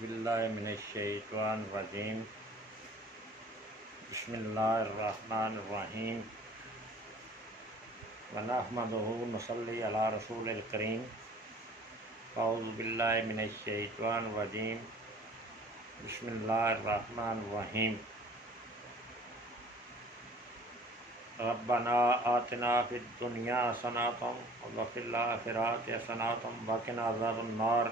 औज़ुबिल्लाहि मिनश्शैतानिर्रजीम बिस्मिल्लाहिर्रहमानिर्रहीम व नहमदुहु व नसल्ली अला रसूलिल करीम। औज़ुबिल्लाहि मिनश्शैतानिर्रजीम बिस्मिल्लाहिर्रहमानिर्रहीम। रब्बना आतिना फिद दुनिया हसनतम व फिल आखिरति हसनतम व क़िना अज़ाबन्नार।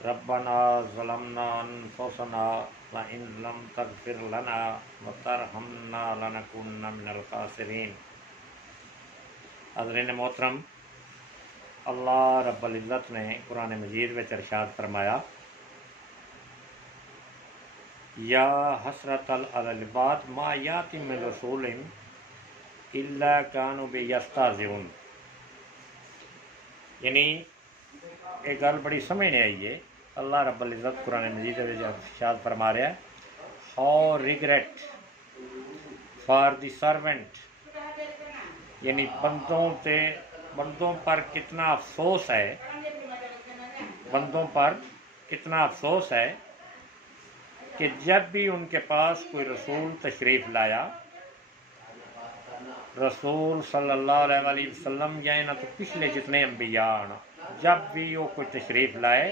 रब्बना ज़लमना अनफुसना व इन लम तग़फिर लना व तरहमना लनकुन्ना मिनल ख़ासिरीन। हज़रीन मोहतरम, अल्लाह रब्बुल इज़्ज़त ने कुरान मजीद में इरशाद फरमाया, या हसरतल अलल इबाद मा याति मिन रसूलिन इल्ला कानू बियस्ताज़िऊन। यानी एक गल बड़ी समझने आई है। अल्लाह रब्बुल इज़्ज़त कुरान मजीद में इरशाद फरमा रहा है, how regret for the servant, यानी बंदों पर कितना अफसोस है, बंदों पर कितना अफसोस है कि जब भी उनके पास कोई रसूल तशरीफ़ लाया, रसूल सल्लल्लाहु अलैहि वसल्लम या ना तो पिछले जितने अंबिया आना, जब भी वो कोई तशरीफ़ लाए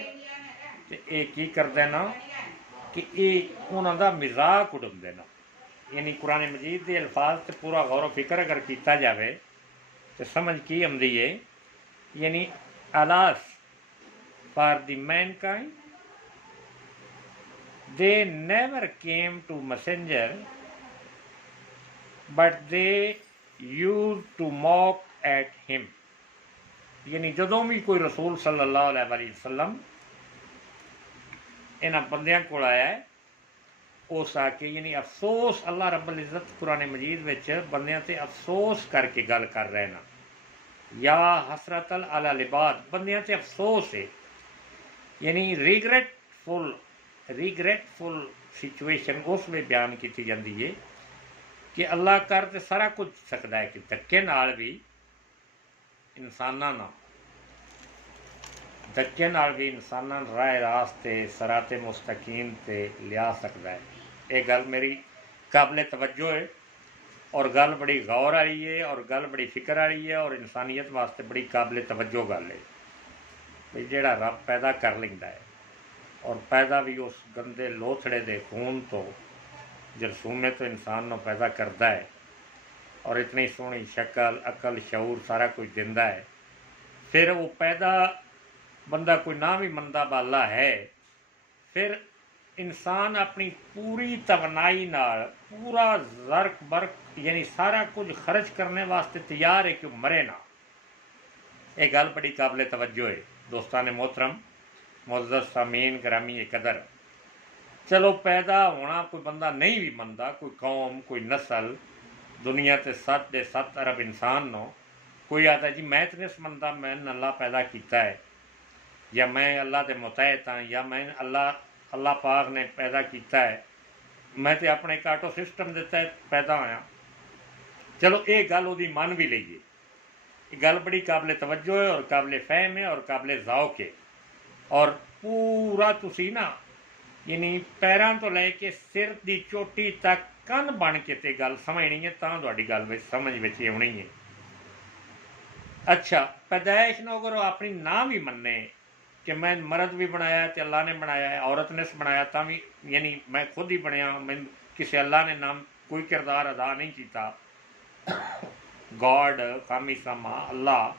तो एक ही कर देना कि उन्होंने मजाक उड़ा देना। यानी कुरान मजीद के अल्फाज से पूरा गौर फिक्र अगर किया जाए तो समझ की आती है, यानी alas for the Mankind they never came to messenger but they used to mock at him। यानी जदों भी कोई रसूल सल्लल्लाहु अलैहि वसल्लम इन्हां बंदियां कोल आया है, उस आके यानी अफसोस, अल्लाह रब्बुल इज़्ज़त कुरान मजीद विच बंदियां ते अफसोस करके गल कर रहे ना, या हसरतल अलल इबाद, बंदियां ते अफसोस है, यानी रिग्रेटफुल सिचुएशन उस में बयान की जाती है कि अल्लाह कर तो सारा कुछ सकता है कि धक्के नाल भी इंसानां राह रास्ते सराते मुस्तकीम ते लिया सकता है। ये गल मेरी काबिल तवज्जो है और गल बड़ी गौर वाली है और गल बड़ी फिक्र वाली है और इंसानियत वास्ते बड़ी काबिल तवज्जो गल है भी जिहड़ा रब पैदा कर लेंदा है और पैदा भी उस गंदे लोथड़े दे खून तो जरसूमे तो इंसान को पैदा करता है और इतनी सोहनी शक्ल अकल शऊर सारा कुछ दिंदा है। फिर वो पैदा बंदा कोई ना भी मंदा बाला है, फिर इंसान अपनी पूरी तवनाई नाल पूरा ज़र्क बर्क यानी सारा कुछ खर्च करने वास्ते तैयार है कि मरे ना। ये गल बड़ी काबिल तवज्जो है। दोस्तान मोहतरम, मुअज़्ज़ज़ सामीन ग्रामी कदर, चलो पैदा होना कोई बंदा नहीं भी मनता, कोई कौम कोई नस्ल दुनिया ते 7 अरब इंसान नो, कोई आता जी मैं तो नहीं मनता मैंने अल्लाह पैदा किया है या मैं अल्लाह के मुतहत हाँ या मैं अल्लाह पाक ने पैदा किया है, मैं तो अपने एक ऑटो सिस्टम के तहत पैदा होया। चलो ये गल वो मन भी लीए, ये गल बड़ी काबिल तवज्जो है और काबिल फहम है और काबिल ज़ौक़ है और पूरा तुसी ना यानी पैरों तो लैके सिर की चोटी तक कन बन के ते गल समझनी है, तां तुहाडी गल विच समझ विच आउणी है। अच्छा, पैदाइश नूं अगर अपनी ना भी मन्ने कि मैं मर्द भी बनाया तो अल्लाह ने बनाया है, औरत ने बनाया तां भी यानी मैं खुद ही बनया, मैं किसी अल्लाह ने नाम कोई किरदार अदा नहीं किया, गॉड खामी समा अल्लाह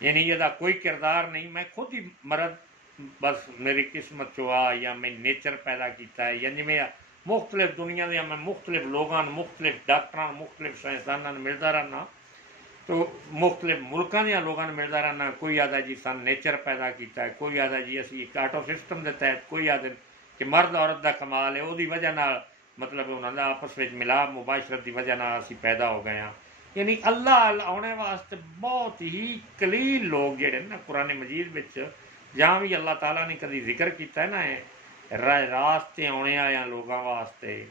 यानी यदा कोई किरदार नहीं, मैं खुद ही मर्द बस मेरी किस्मत चो आ या मैं नेचर पैदा किया है या जिमें मुख्तलिफ दुनिया के मैं मुख्तलिफ लोगों मुख्तलिफ डॉक्टर मुख्तलिफ साइंसदाना मिलता रहना, तो मुख्तलिफ मुल्कों के लोगों मिलता रहना। कोई आदा जी सन नेचर पैदा किया है, कोई आदा जी असी एक ऑटो सिस्टम के तहत, कोई आदे कि मर्द औरत का कमाल है वो वजह नाल मतलब उन्होंने आपस में मिलाप मुबाशरत की वजह नाल असी पैदा हो गए हाँ। यानी अल्लाह आने वास्ते बहुत ही कलील लोग जेडे ना कुरान मजीद विच जहाँ भी अल्लाह ताला ने कभी जिक्र किया है ना रास्ते आने वाले लोगों वास्ते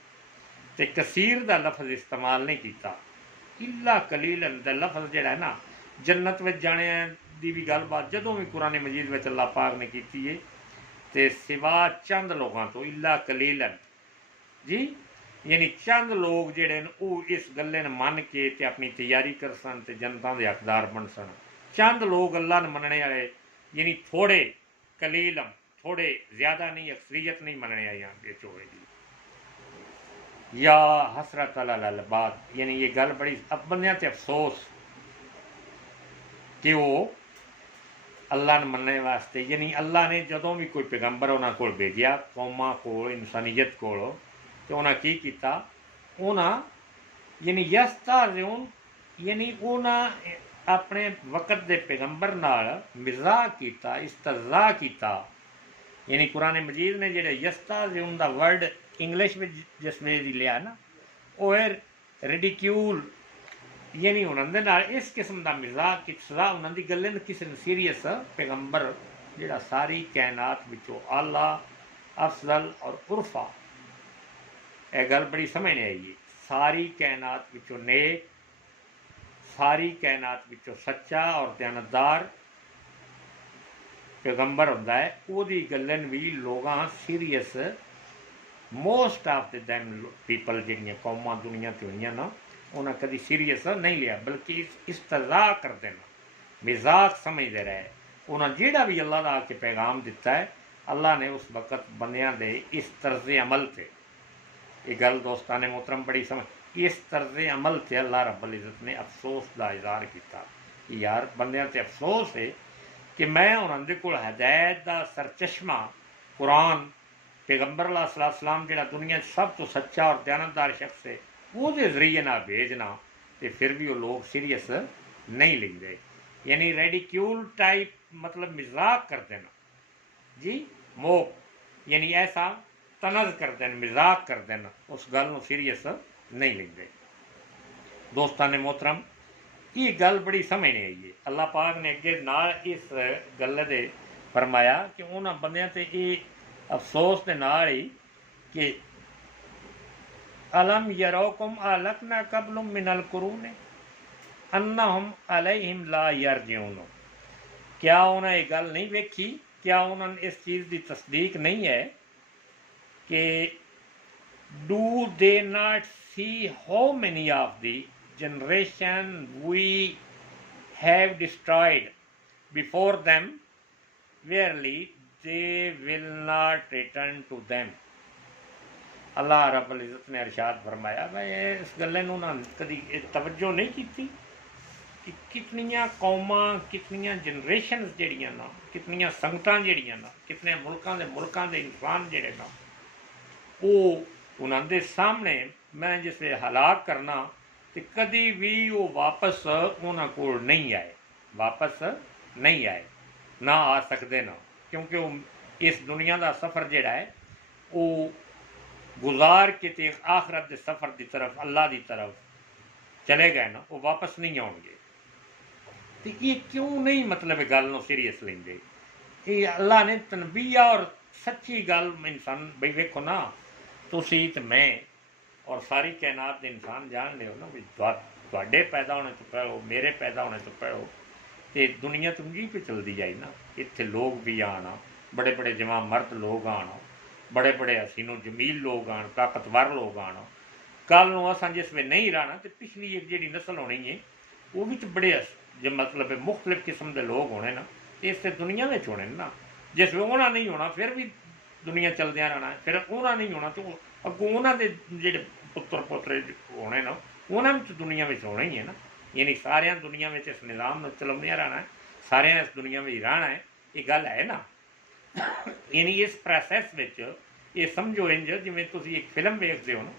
तो कसीर का लफज इस्तेमाल नहीं किया, इला कलीलन दा लफज जिहड़ा है ना जन्नत में जाने की भी गलबात जदों भी कुरान मजीद में अल्लाह पाक ने की है ते सिवा चंद लोगों तो इला कलीलन जी, यानी चंद लोग जिहड़े न वो इस गल्ले न मन के ते अपनी तैयारी करसन ते जनता दे हकदार बनसन। चंद लोग अल्लाह न मनने वाले, यानी थोड़े कलीलम, थोड़े ज़्यादा नहीं, अक्सरियत नहीं मनने वाली बिच होएगी। या हसरत अलल बात, यानी ये गल बड़ी अब बंदियां ते अफसोस कि वो अल्लाह ने मनने वास्ते, यानी अल्लाह ने जदों भी कोई पैगंबर उन्होंने कोल भेजिया कौमां कोल इंसानियत कोल, तो उन्हें की किया, उन्हें यानी यस्ताज़िऊन, यानी उन्हें अपने वक़्त के पैगंबर नाल मज़ाक किया, इस्तज़ा किया। यानी कुरान मजीद ने जिहड़े यस्ताज़िऊन दा वर्ड इंग्लिश में जिस वे लिया ना, वो है रिडिक्यूल, यानी उन्होंने नाल इस किस्म का मज़ाक की सज़ा उन्होंने गल्ले न किसी ने सीरीयस पैगंबर जिहड़ा सारी कायनात विचों आला अफजल और उर्फा, यह गल बड़ी समझ नहीं आई है। सारी कायनात विचों नेक, सारी कायनात विचों सच्चा और दयानतदार पैगंबर होंदा है, ओदी गल्लन भी लोगां serious, most of the them people जिहड़ियां कौमां दुनिया ते होईयां ना, उन्हें कभी सीरीयस नहीं लिया, बल्कि इस्तज़ा करते हैं, मजाक समझते रहे। उन्हें जिहड़ा भी अल्लाह का आके पैगाम दिता है, अल्लाह ने उस वक़्त बंदियां दे इस तर्ज अमल से, ये गल दोस्तान मोहतरम बड़ी समझ, इस तर्ज अमल से अल्लाह रब्बुल इज़्ज़त ने अफसोस का इज़हार किया कि यार बंदियां ते अफसोस है कि मैं उन्होंने को हदायत का सरचश्मा कुरान पैगंबर अलैहिस्सलाम जिहड़ा दुनिया सब तो सच्चा और दयानतदार शख्स है, वो जरिए ना भेजना, तो फिर भी वो लोग सीरीयस नहीं लेंगे, यानी रेडिक्यूल टाइप, मतलब मजाक करते हैं जी, मोह, यानी ऐसा तनज़ करते हैं, मजाक करते हैं, उस गल को सीरीयस नहीं लेंगे। दोस्तान मोहतरम, ये गल बड़ी समझ नहीं आई है। अल्लाह पाक ने अगे नाल इस गल दे फरमाया कि उन्होंने बंदियां ते ये अफसोस के नाल ही कि अलम यरौकुम अलकना कबलुम मिनल कुरून अन्नहुम अलैहिम ला यरजिऊन, क्या उन्हें ये गल नहीं वेखी, क्या उन्होंने इस चीज़ की तस्दीक नहीं है कि do they not see how many of the generation we have destroyed before them, verily they will not return to them। अल्लाह रब्बुल इज़्ज़त ने इरशाद फरमाया, मैं इस गल्ले नूं ना कदी तवज्जो नहीं की कि कितनियां कौमां, कितनियां जनरेशन जिहड़ियां ना, कितनियां संगतां जिहड़ियां ना, कितने मुल्कां दे इंसान जिहड़े ना, वो उन्हां दे सामने मैं जिस हलाक करना, तो कभी भी वो वापस उन्होंने कोल नहीं आए, वापस नहीं आए, ना आ सकते ना, क्योंकि वो इस दुनिया का सफ़र जिहड़ा है वो गुजार के ते आखरत के सफ़र की तरफ, अल्लाह की तरफ चले गए ना, वो वापस नहीं आएंगे। तो ये क्यों नहीं मतलब गल नूं सीरीयस लेंदे? ये अल्लाह ने तनबीया और सच्ची गल इंसान बई वेखो ना, तुसीं ते मैं और सारी कायनात के इंसान जान लियो ना, भी तुहाडे पैदा होने तो पहलो, मेरे पैदा होने तो पहलो तो दुनिया तुंगी पे चलती जाए ना, इत्थे लोग भी आना, बड़े बड़े जवां मर्द लोग आना, बड़े बड़े हसीनो जमील लोग आन, ताकतवर लोग आना, कल नूं असां जिस वे नहीं रहना तो पिछली एक जिहड़ी नस्ल होनी है वो भी बड़े जो मतलब मुख्तलिफ किस्म के लोग होने ना, इस दुनिया में होने ना, जिस वे उन्होंने नहीं होना फिर भी दुनिया चलदियां रहना, फिर उन्होंने नहीं होना तो अगों उन्होंने जिहड़े पुत्र पोतरे होने ना, उन्होंने दुनिया में होना ही है ना, यानी सारिया दुनिया में इस निज़ाम में चलाउंदियां रहना है, सारिया इस दुनिया में रहना है, ये गल है ना। यानी इस प्रोसैस विच ये समझो इंज जिवें तुसीं एक फिल्म वेखदे हो ना,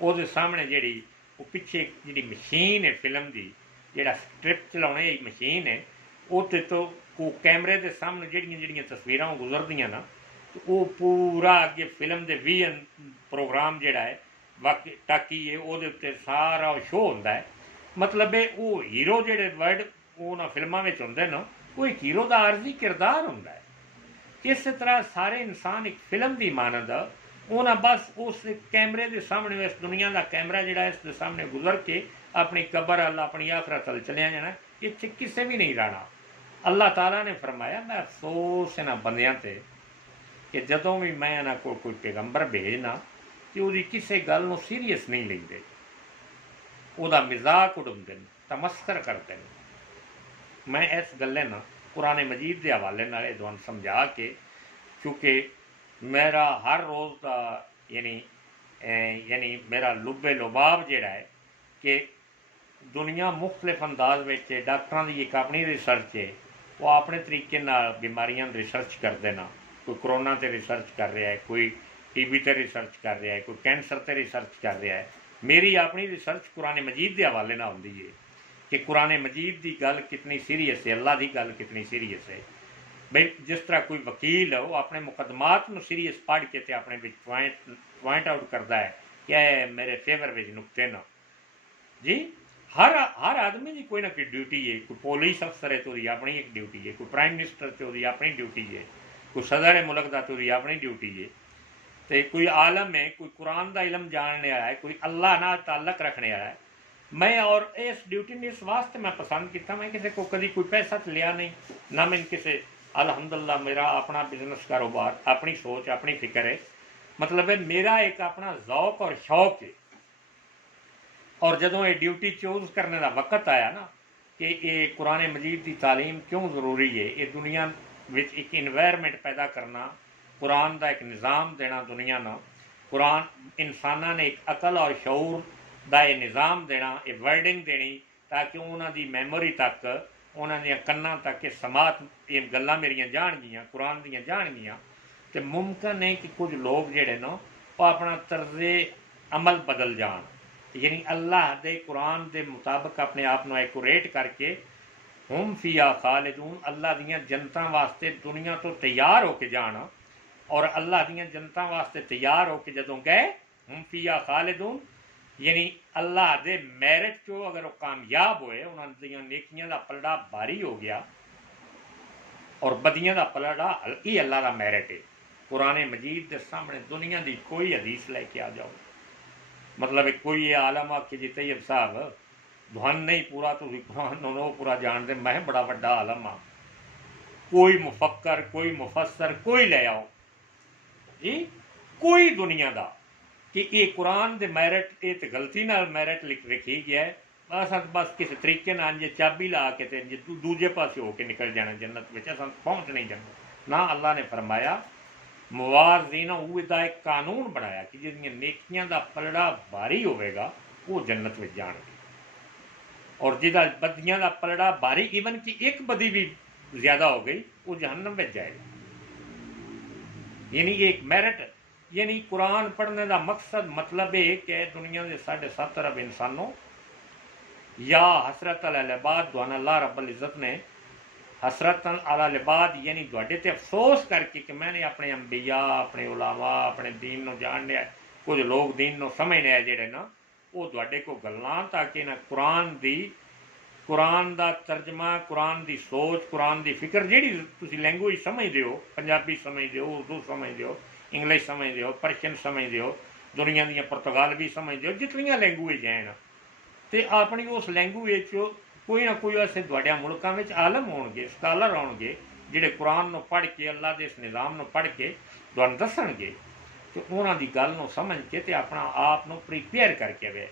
वो सामने जिहड़ी वो पिछे जिहड़ी मशीन है फिल्म की, जिहड़ा स्क्रिप्ट चलाने की मशीन है, उत्ते तो वो कैमरे के सामने जिहड़ियां जिहड़ियां तस्वीरां गुजरदियां ना, तो वो पूरा अगे फिल्म के विजन प्रोग्राम जिहड़ा है बाकी टाकी है वो सारा शो होंदा है, मतलब है वो हीरो जिहड़े वर्ड उन्हां फिल्मां विच हुंदे न, वो एक हीरो का आरजी किरदार होंदा है। इस तरह सारे इंसान एक फिल्म की मानद उन्हें बस उस कैमरे के सामने, इस दुनिया का कैमरा जिहड़ा इस सामने गुजर के अपनी कबर अल अपनी आखरत अल चलिया जाना, इत्थे किसे भी नहीं रहना। अल्लाह ताला ने फरमाया मैं अफसोस इन्हां बंदियां ते कि जदों भी मैं इन्हां कोल कोई पैगंबर भेजना कि ਉਹਦੀ ਕਿਸੇ ਗੱਲ ਨੂੰ सीरियस नहीं लेंदे, ਉਹਦਾ मजाक उड़ाते हैं, तमस्कर करते हैं। मैं इस गल्ले ना कुरान मजीद के हवाले नाल तुहानूं समझा के, क्योंकि मेरा हर रोज़ का यानी मेरा लुबे लुबाब जिहड़ा है कि दुनिया मुख्तलिफ अंदाज में डॉक्टरों की एक अपनी रिसर्च है, वो अपने तरीके नाल बीमारियां रिसर्च करते ना। कोई कोरोना ते रिसर्च कर रहा है, कोई टीबी ते रिसर्च कर रहा है, कोई कैंसर ते रिसर्च कर रहा है। मेरी अपनी रिसर्च कुरान मजीद के हवाले नाल होंदी है कि कुरान मजीद की गल कितनी सीरीयस है, अल्लाह की गल कितनी सीरीयस है। भाई जिस तरह कोई वकील है वो अपने मुकदमात में सीरीयस पढ़ के ते अपने पॉइंट आउट करता है कि मेरे फेवर में नुकते ना जी। हर आदमी की कोई ना कोई ड्यूटी है। कोई पुलिस अफसर है तो अपनी एक ड्यूटी है, कोई प्राइम मिनिस्टर तो अपनी ड्यूटी है, कोई सदर मुल्क का तो अपनी ड्यूटी है, तो कोई आलम है, कोई कुरान का इलम जानने वाला है, कोई अल्लाह नाल ताल्लुक रखने वाला है। मैं और इस ड्यूटी ने इस वास्ते मैं पसंद किया, मैं किसी को कभी कोई पैसा तो लिया नहीं ना, मैं किसी अलहमदुलिल्लाह मेरा अपना बिजनेस कारोबार, अपनी सोच, अपनी फिक्र है, मतलब है मेरा एक अपना ज़ौक और शौक है। और जदों ये ड्यूटी चूज़ करने का वक्त आया ना कि ये कुरान मजीद की तालीम क्यों ज़रूरी है, ये दुनिया में एक इन्वायरमेंट पैदा करना, कुरान का एक निज़ाम देना दुनिया ना, कुरान इंसाना ने एक अकल और शऊर का ये निज़ाम देना, ये वर्डिंग देनी ताकि उन्होंने मैमोरी तक, उन्होंने कन्ना तक ये समात ये गल्लां मेरियां जाणगियां, कुरान दियां जाणगियां। तो मुमकिन है कि कुछ लोग जेडे ना वो अपना तर्ज़े अमल बदल जान, यानी अल्लाह के कुरान के मुताबिक अपने आप को एक्यूरेट करके हम फिया खालिदून, अल्लाह दियां जनता वास्ते दुनिया तो तैयार होके जाना, और अल्लाह दियां जनता वास्ते तैयार होके जदों गए हम फिया खालिदून, यानी अल्लाह के मैरिट चो अगर वो कामयाब होए, उन्होंने नेकियां का पलड़ा भारी हो गया और बदियां का पलड़ा हल्की, अल्लाह का मैरिट है। कुरान मजीद के सामने दुनिया की कोई हदीस लैके आ जाओ, मतलब कोई ये आलम आके जी तैयब साहब धन नहीं पूरा तो कुरान पूरा जानते, मैं बड़ा वड्डा आलम हाँ, कोई मुफक्कर, कोई मुफस्सर, कोई ले आओ जी, कोई दुनिया का कि ये कुरान के मैरिट ये तो गलती नाल मैरिट लिखी गया है, बस किसी तरीके नाल जे चाबी ला के दूजे पासे होके निकल जाना जन्नत में, अस पहुँच नहीं जाना ना। अल्लाह ने फरमाया मुवाज़िना उसका एक कानून बनाया कि जिहदियां नेकियां का पलड़ा भारी होगा वो जन्नत में जाएंगे, और जिहदा बदियां का पलड़ा भारी, इवन कि एक बदी भी ज़्यादा हो गई वो जहन्नम में जाएगा। यानी एक मैरिट, यानी कुरान पढ़ने का मकसद मतलब है कि दुनिया के 7.5 अरब इंसानों या हसरत अलबाद दुआन अल्लाह रब्बुल इज़्ज़त ने हसरत अला लिबाद यानी तुहाडे ते अफसोस करके कि मैंने अपने अंबिया, अपने उलामा, अपने दीन को जान लिया, कुछ लोग दीन को समझने हैं जेडे ना वो तुहाडे को गल्लां, ताकि ना कुरान का तर्जमा, कुरान की सोच, कुरान की फिक्र जी तुसीं लैंगुएज समझते हो, पंजाबी समझते हो, उर्दू समझते हो, इंग्लिश समझते हो, पर्शियन समझते हो, दुनिया दी पुर्तगालवी समझते हो, जितनियां लैंगुएज हैं तो अपनी उस लैंगुएज कोई ना कोई ऐसे तुहाडे मुल्कां विच आलम होणगे, स्कॉलर होणगे जिहड़े कुरान पढ़ के अल्लाह के इस निज़ाम पढ़ के तुहानूं दसणगे, तो उन्हां दी गल नूं समझ के ते अपना आप नूं प्रिपेयर करके वे।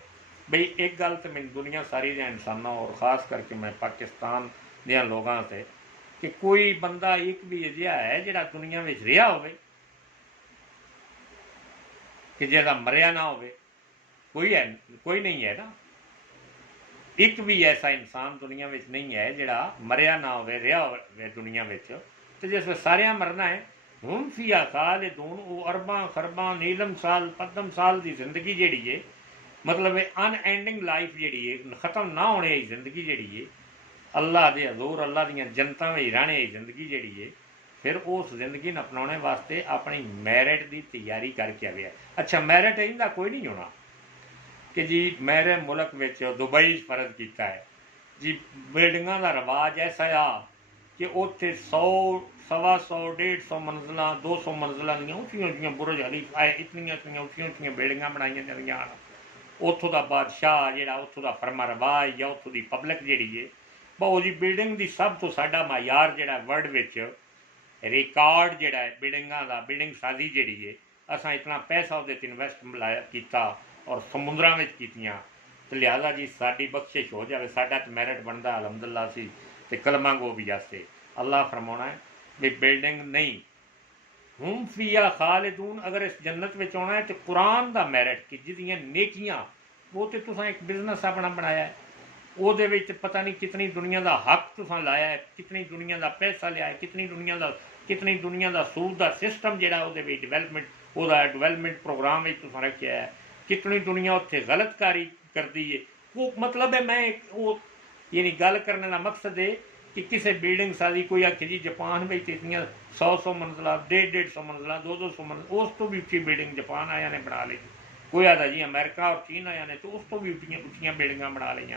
बई एक गल तो मैं दुनिया सारी दे इंसानों और ख़ास करके मैं पाकिस्तान दे लोगों से कि कोई बंदा एक भी अजिहा है जिहड़ा दुनिया में रहा होवे कि जिहदा मरिया ना होवे, कोई है? कोई नहीं है ना, एक भी ऐसा इंसान दुनिया में नहीं है जिहड़ा मरिया ना होवे, रहा होवे दुनिया में। तो जिस सारिया मरना है हम फिया खालिदून, वो अरबां खरबां नीलम साल पद्दम साल की जिंदगी जिहड़ी है, मतलब अनएंडिंग लाइफ जिहड़ी है, ख़त्म ना होने वाली जिंदगी जिहड़ी है, अल्लाह के हजूर अल्लाह दियां जनता में रहने वाली जिंदगी जिहड़ी है, फिर उस जिंदगी ने अपनाने वास्ते अपनी मैरिट की तैयारी करके आवे। अच्छा मैरिट इनका कोई नहीं होना कि जी मेरे मुल्क में दुबई फर्ज किया है जी, बिल्डिंगा का रिवाज ऐसा आ कि उत्थे 100 सवा 100 150 मंजिल 200 मंजिल उचियां उचियां बुरज खलीफा इतनियां इतनियां उचियां उचियां बिल्डिंगां बनाई जांदियां हैं। उत्थों का बादशाह जिहड़ा उत्थों का फरमा रवाज या उत्थों की पब्लिक जिहड़ी है, बहुत जी बिल्डिंग की सब तो साडा मायार जिहड़ा वर्ल्ड विच रिकॉर्ड जिहड़ा है बिल्डिंगां दा, बिल्डिंग साजी जिहड़ी है असां इतना पैसा उहदे ते इन्वेस्ट लाया कीता और समुद्रां विच कीतियां, ते लिहाजा जी साडी बख्शिश हो जाए, साडा ते मैरिट बनदा अलहमदुलिल्लाह सी ते कलमा गो भी आस्ते अल्लाह फरमाउणा है भी बिल्डिंग नहीं हुम फिया खालिदून, अगर इस जन्नत में आना है तो कुरान का मैरिट कि जिदियां नेकियां वो तो तुसां एक बिजनेस अपना बनाया है, वो पता नहीं कितनी दुनिया का हक तुसां लाया है, कितनी दुनिया का पैसा लिया है, कितनी दुनिया का सूद का सिस्टम जोड़ा डिवेलपमेंट वो डिवेलपमेंट प्रोग्राम तुसां रखा है, कितनी दुनिया उत्थे गलतकारी करती है। वो मतलब है मैं वो यानी गल करने का मकसद है कि किसी बिल्डिंग सादी कोई आखे जी जापान में इतनियां 100 मंजिला 150 मंजिला 200 मंजिला, उस तो भी उच्ची बिल्डिंग जापान आया ने बना ली, कोई आता जी अमेरिका और चीन आया ने तो उस तो भी उच्चियां बिल्डिंग बना ली,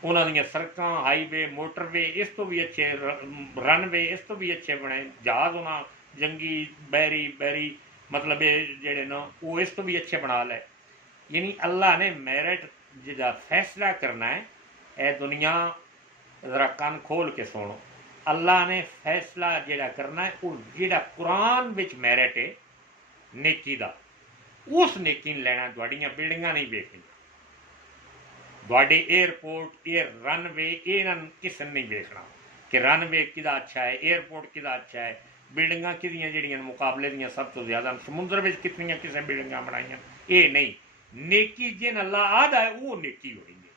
उन्होंने सड़कों हाईवे मोटरवे इस तो भी अच्छे रनवे इस तो भी अच्छे बने, जहाज उन्होंने जंगी बैरी बैरी मतलब जेडे ना वो इस तो भी अच्छे बना ले। यानी अल्लाह ने मेरिट जिदा फैसला करना है ए दुनिया ज़रा कान खोल के सुनो, अल्लाह ने फैसला जिहड़ा करना है वो जिहड़ा कुरान विच मैरिट है नेकी दा, उस नेकी ने लेना, तुहाड़ियां बिल्डिंगां नहीं वेखनी, तुहाडे एयरपोर्ट एयर रनवे इन्हां किसी ने नहीं वेखना कि रनवे किदा अच्छा है, एयरपोर्ट किदा अच्छा है, बिल्डिंगां किदियां जिहड़ियां मुकाबले दियां सब तो ज़्यादा समुद्र विच कितनियां किसे बिल्डिंगां बनाईयां, ये नहीं। नेकी जिन अल्लाह आदा है वो नेकी होनी है,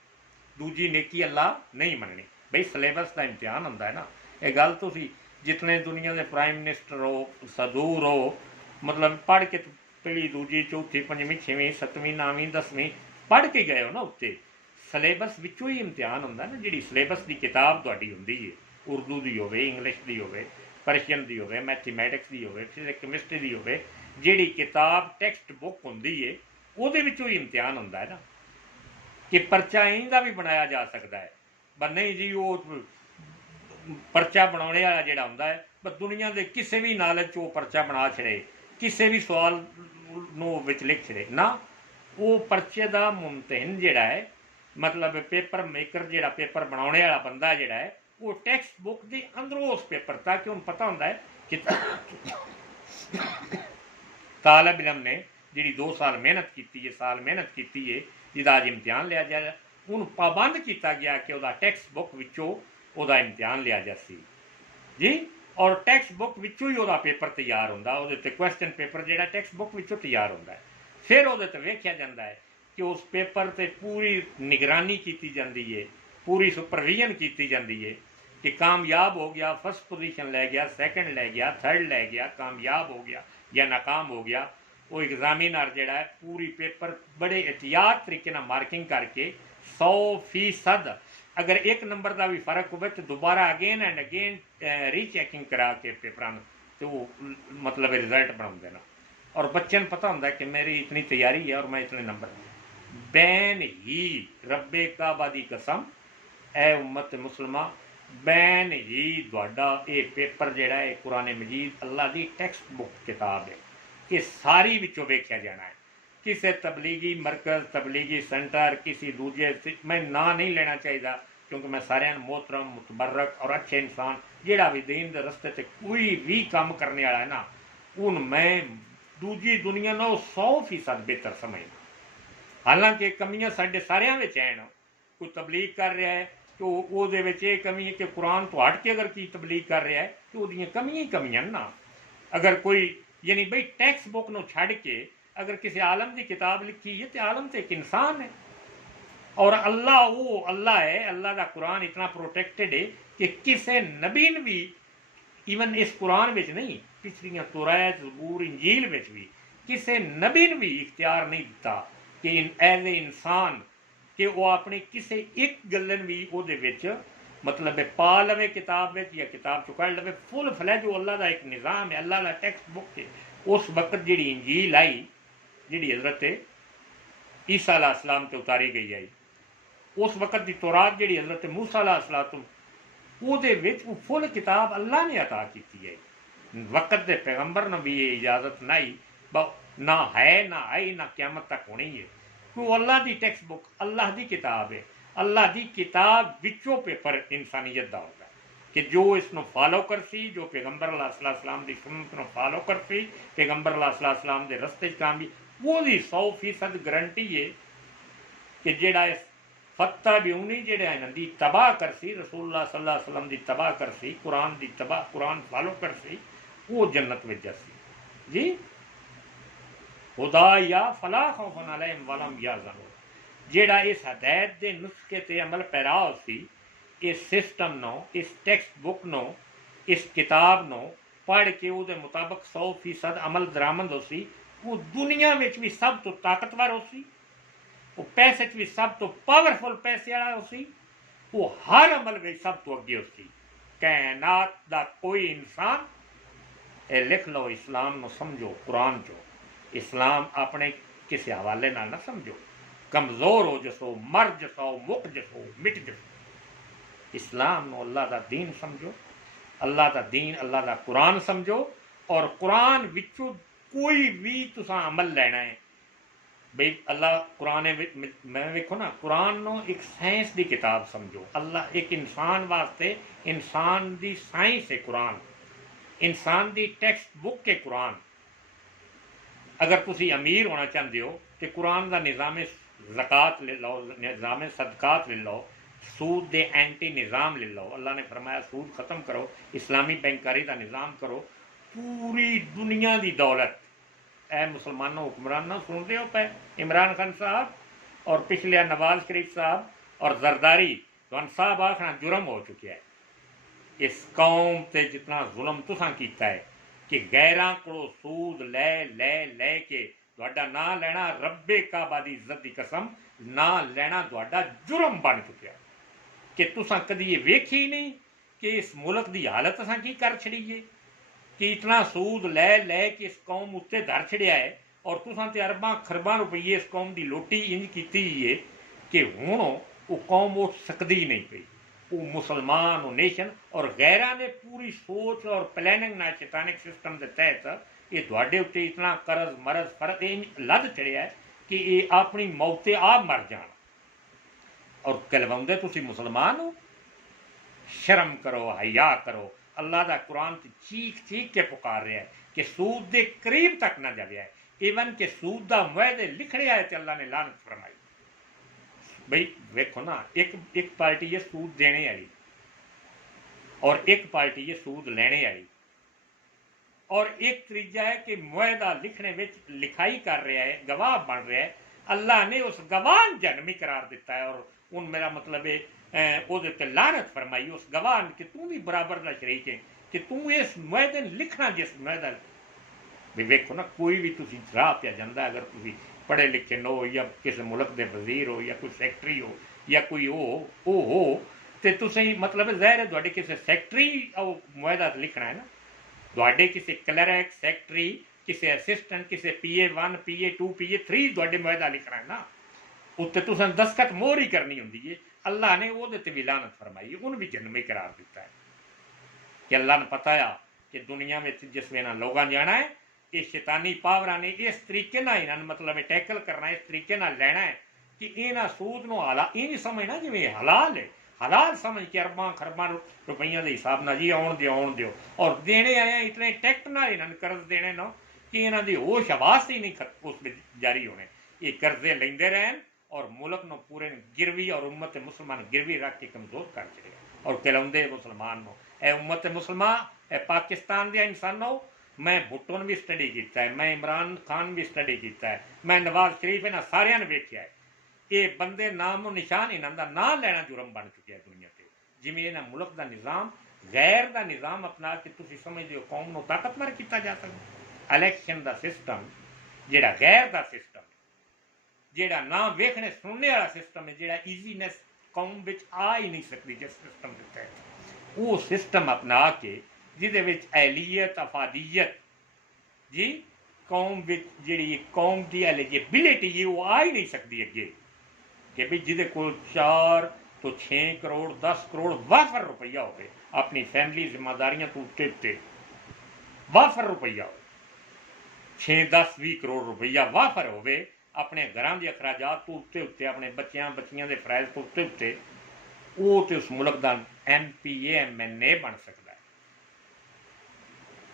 दूजी नेकी अल्लाह नहीं मननी। बई सिलेबस का इम्तिहान होंदा है ना, ये गल तुसी जितने दुनिया के प्राइम मिनिस्टर हो सदूर हो मतलब पढ़ के पहली दूजी चौथी पंजवीं छेवीं सतवीं नौवीं 10वीं पढ़ के गए हो ना, उत्ते सिलेबस विचों ही इम्तिहान होंदा ना, जिहड़ी सिलेबस की किताब तुहाडी हुंदी है उर्दू की होवे इंग्लिश की होवे परशियन की होवे मैथमैटिक्स की होवे फिजिक्स कैमिस्ट्री की होवे, जिहड़ी किताब टैक्सट बुक हुंदी है उहदे विचों ही इम्तिहान होंदा है ना, कि परचा इंदा भी बनाया जा सकता है, पर नहीं जी वो परचा बनाने वाला जोड़ा होंदा है बस दुनिया के किसी भी नॉलेज वो परचा बना छड़े, किसी भी सवाल विच लिख छड़े ना, वो परचे का मुमतहन जोड़ा है मतलब पेपर मेकर जोड़ा पेपर बनाने वाला बंदा जोड़ा है वो टैक्सट बुक के अंदरों उस पेपर ताकि उन्हें पता होंदा है कि तालब इलम ने जी 2 साल मेहनत की है जिदा अज इम्तिहान लिया जाए, उन्होंने पाबंद किया गया कि वह टैक्सट बुक विचों वह इम्तिहान लिया जासी जी, और टैक्सट बुक विचों ही वह पेपर तैयार होंदा, वो क्वेश्चन पेपर जो टैक्सट बुक विचों तैयार होंदा है, फिर वो वेख्या जाता है कि उस पेपर से पूरी निगरानी की जाती है, पूरी सुपरविजन की जाती है कि कामयाब हो गया फर्स्ट पोजीशन ले गया, सेकंड ले गया, थर्ड ले गया, कामयाब हो गया या नाकाम हो गया, वो एग्जामिनर जोड़ा है पूरी पेपर बड़े एहतियात तरीके मार्किंग करके 100% अगर एक नंबर का भी फर्क हो तो दोबारा अगेन एंड अगेन रीचैकिंग करा के पेपर तो वो मतलब रिजल्ट बनाते ना, और बच्चे ने पता होंगे कि मेरी इतनी तैयारी है और मैं इतने नंबर बैन ही रब्बे काबा दी कसम ए उम्मत मुसलमा बैन ही तुहाडा ये पेपर जोड़ा है कुरान मजीद अल्लाह की टैक्सट बुक किताब है कि सारी विचों वेख्या जाना है, किसी तबलीगी मरकज़ तबलीगी सेंटर किसी दूजे मैं ना नहीं लेना चाहिए क्योंकि मैं सारे मोहतरम मुतबरक और अच्छे इंसान जोड़ा भी दीन के रस्ते से कोई भी काम करने वाला है ना उन मैं दूजी दुनिया ना 100% बेहतर समझना, हालांकि कमियां साढ़े सारियां विच हैं, कोई तबलीग कर रहा है तो वो कमी है कि कुरान तो हट के अगर की तबलीग कर रहा है तो वो कमियां ही कमियां ना, अगर कोई यानी बई टैक्सट बुक न छड़ के अगर किसी आलम की किताब लिखी है तो आलम तो एक इंसान है और अल्लाह वो अल्लाह है, अल्लाह का कुरान इतना प्रोटेक्टेड है कि किसी नबी ने भी ईवन इस कुरान में नहीं पिछलियां तौरात ज़बूर इंजील में भी किसी नबी ने भी इख्तियार नहीं दिता कि एज ए इंसान कि वह अपनी किसी एक गलन भी वो मतलब पा लवे किताब में या किताब चुका लवे फुल फ्लैज वो अल्लाह का एक निज़ाम है, अल्लाह का टैक्सट बुक है। उस वक्त जी इंजील आई जी हज़रत ईसा अलैहिस्सलाम से उतारी गई आई, उस वक्त की तौरात जी हज़रत मूसा अलैहिस्सलाम वो फुल किताब अल्लाह ने अता की है, वक्त के पैगंबर ने भी ये इजाज़त नहीं ना है ना आई ना क़यामत तक होनी है, वो अल्लाह की टैक्सट बुक अल्लाह की किताब है, अल्लाह की किताब विचों पेपर इंसानियत का होता है, कि जो इसनों फॉलो करसी, जो पैगंबर अलैहिस्सलाम की सुन्नत नूं फॉलो करसी, पैगंबर अलैहिस्सलाम के रस्ते कामयाबी, वो 100% गारंटी है कि जेड़ा इस फत्ता भी उन्हीं जेड़ा इन्हां दी तबाह करसी, रसूलुल्लाह सल्लल्लाहु अलैहि वसल्लम की तबाह करसी, कुरान की तबाह, कुरान फॉलो करसी, वो जन्नत में जासी जी। खुदा या फला खौफुन अलैहिम वलम यहज़नून, जेड़ा इस हदायत के नुस्खे ते अमल पैरा होसी, इस सिस्टम नो, इस टेक्स्ट बुक नो, इस किताब नो पढ़ के उसके मुताबिक 100% अमल दरामद होसी, वो दुनिया में भी सब तो ताकतवर होसी, वो पैसे भी सब तो पावरफुल पैसे वाला होसी, वो हर अमल में सब तो अगे होसी। कायनात का कोई इंसान, ये लिख लो, इस्लाम नो समझो, कुरान चो इस्लाम अपने किसी हवाले नाल ना समझो, कमज़ोर हो जसो, मर जसो, मुक जसो, मिट जसो। इस्लाम नो अल्लाह का दीन समझो, अल्लाह का दीन, अल्लाह का कुरान समझो, और कुरान विचों कोई भी तुसा अमल लेना है बई अल्लाह कुरान मैं वेखो ना, कुरान नो एक साइंस की किताब समझो। अल्लाह एक इंसान वास्ते, इंसान की साइंस है कुरान, इंसान की टेक्स्ट बुक है कुरान। अगर तुसी अमीर होना चाहते हो तो कुरान का निज़ाम ज़कात ले लो, निज़ाम सदकात ले लो, सूद दे एंटी निज़ाम ले लो। अल्लाह ने फरमाया सूद ख़त्म करो, इस्लामी बैंकारी का निज़ाम करो। पूरी दुनिया की दौलत, ए मुसलमानों हुक्मरानों सुन रहे हो पे, इमरान खान साहब और पिछले नवाज शरीफ साहब और जरदारी तो साहब आखना जुर्म हो चुका है। इस कौम से जितना जुल्म तुसा किया है कि गैरां को सूद ले ले ले के तुहाडा ना लेना, रब्बे काबा दी इज्जत दी कसम, ना लेना तुहाडा जुर्म बन चुका कि तुसा कदी ये वेखी ही नहीं कि इस मुल्क की हालत असां की कर छड़ी है कि इतना सूद ले ले के इस कौम उत्ते धर छड़िया है, और तुसा ते अरबां खरबां रुपये इस कौम की लोटी इंज की है कि हुण वो कौम उठ सकती नहीं पई। वो मुसलमान, वो नेशन और गैरां ने पूरी सोच और प्लैनिंग ना शैतानिक सिस्टम के तहत ये तुहाडे उत्ते इतना करज मरज फर्क लद चढ़िया है कि ये अपनी मौते आप मर जान, और कहलवाउंदे तुसी मुसलमान हो। शर्म करो, हया करो। अल्लाह का कुरान चीख चीख के पुकार रहा है कि सूद के करीब तक ना जाए। इवन के सूद का मुआहदे लिखड़िया है तो अल्लाह ने लानत फरमाई। बई वेखो ना, एक पार्टी है सूद देने वाली और एक पार्टी है सूद लेने वाली, और एक तरीजा है कि मुआहदा लिखने में लिखाई कर रहा है, गवाह बन रहा है। अल्लाह ने उस गवाह जन्मी करार दिता है, और उन मेरा मतलब है वो लानत फरमाई उस गवाह कि तू भी बराबर का शरीक है कि तू इस मुआहदे लिखना, जिस मुआहदा भी वेखो ना, कोई भी तुम राह पे जाता, अगर तुम पढ़े लिखे न हो या किसी मुल्क के वजीर हो या कोई सैकटरी हो या कोई हो तो तुम मतलब ज़ाहिर है तुहाडे किसी सैकटरी मुआहदा लिखना है ना, तुहाडे किसी क्लर्क, सैकटरी, किसी असिस्टेंट, किसी PA1 PA2 PA3 तुहाडे मुआहदा लिखना है ना, उत्ते तुसें दस्तखत मोहर ही करनी होंदी है। अल्लाह ने वो भी लानत फरमाई, उन भी जन्मी करार दिता है कि अल्लाह ने पता है कि दुनिया में जिस वे लोगों जाना है, ये शैतानी पावरा ने इस तरीके ना इन्होंने मतलब टैकल करना है, इस तरीके ना लेना है कि इन्होंने सूद को हला नहीं समझना जिमें हलाल है, हलाल समझ के अरबां खरबां रुपये के हिसाब ना जी आउण दिओ और देने आए इतने टैक्ट ना इन्होंने कर्ज देने ना कि इन्हों की होश आवास ही नहीं उस जारी होने। ये कर्जे लेंदे रहन और मुल्क न पूरे गिरवी और उम्मत मुसलमान गिरवी रख के कमजोर कर छड़े और कहलाउंदे मुसलमान नो। ए उम्मत मुसलमान, ए पाकिस्तान के इंसानों, मैं भुट्टो ने भी स्टडी किया है, मैं इमरान खान भी स्टडी किया है, मैं नवाज शरीफ इन्होंने सारिया ने वेख्या है। ये बंदे नामो निशान इन्हों का ना लेना जुर्म बन चुके हैं दुनिया से। जिमें इन्हें मुल्क का निज़ाम, गैर का निज़ाम अपना के तुम समझते हो कौम को ताकतवर किया जा सकता। इलैक्शन का सिस्टम जोड़ा गैर का सिस्टम, जोड़ा ना वेखने सुनने वाला सिस्टम है, जोड़ा ईजीनेस कौम में आ ही नहीं सकती जिस सिस्टम के तहत, वो सिस्टम अपना के जिदे एहलीयत अफादियत जी कौम जी कौम की एलिजिबिलिटी है वो आ ही नहीं सकती अगे कि भी जिदे को 4 तो 6 करोड़ 10 करोड़ वाफर रुपया हो अपनी फैमिली जिम्मेदारियां तो उत्ते उत्ते वाफर रुपया हो 6-10-20 करोड़ रुपया वाफर हो अपने घर के अखराजात तो उत्ते उत्ते अपने बच्चों बच्चियां के फराइज तो उत्ते उत्ते वो तो उस मुल्क का MP MNA बन सकता है।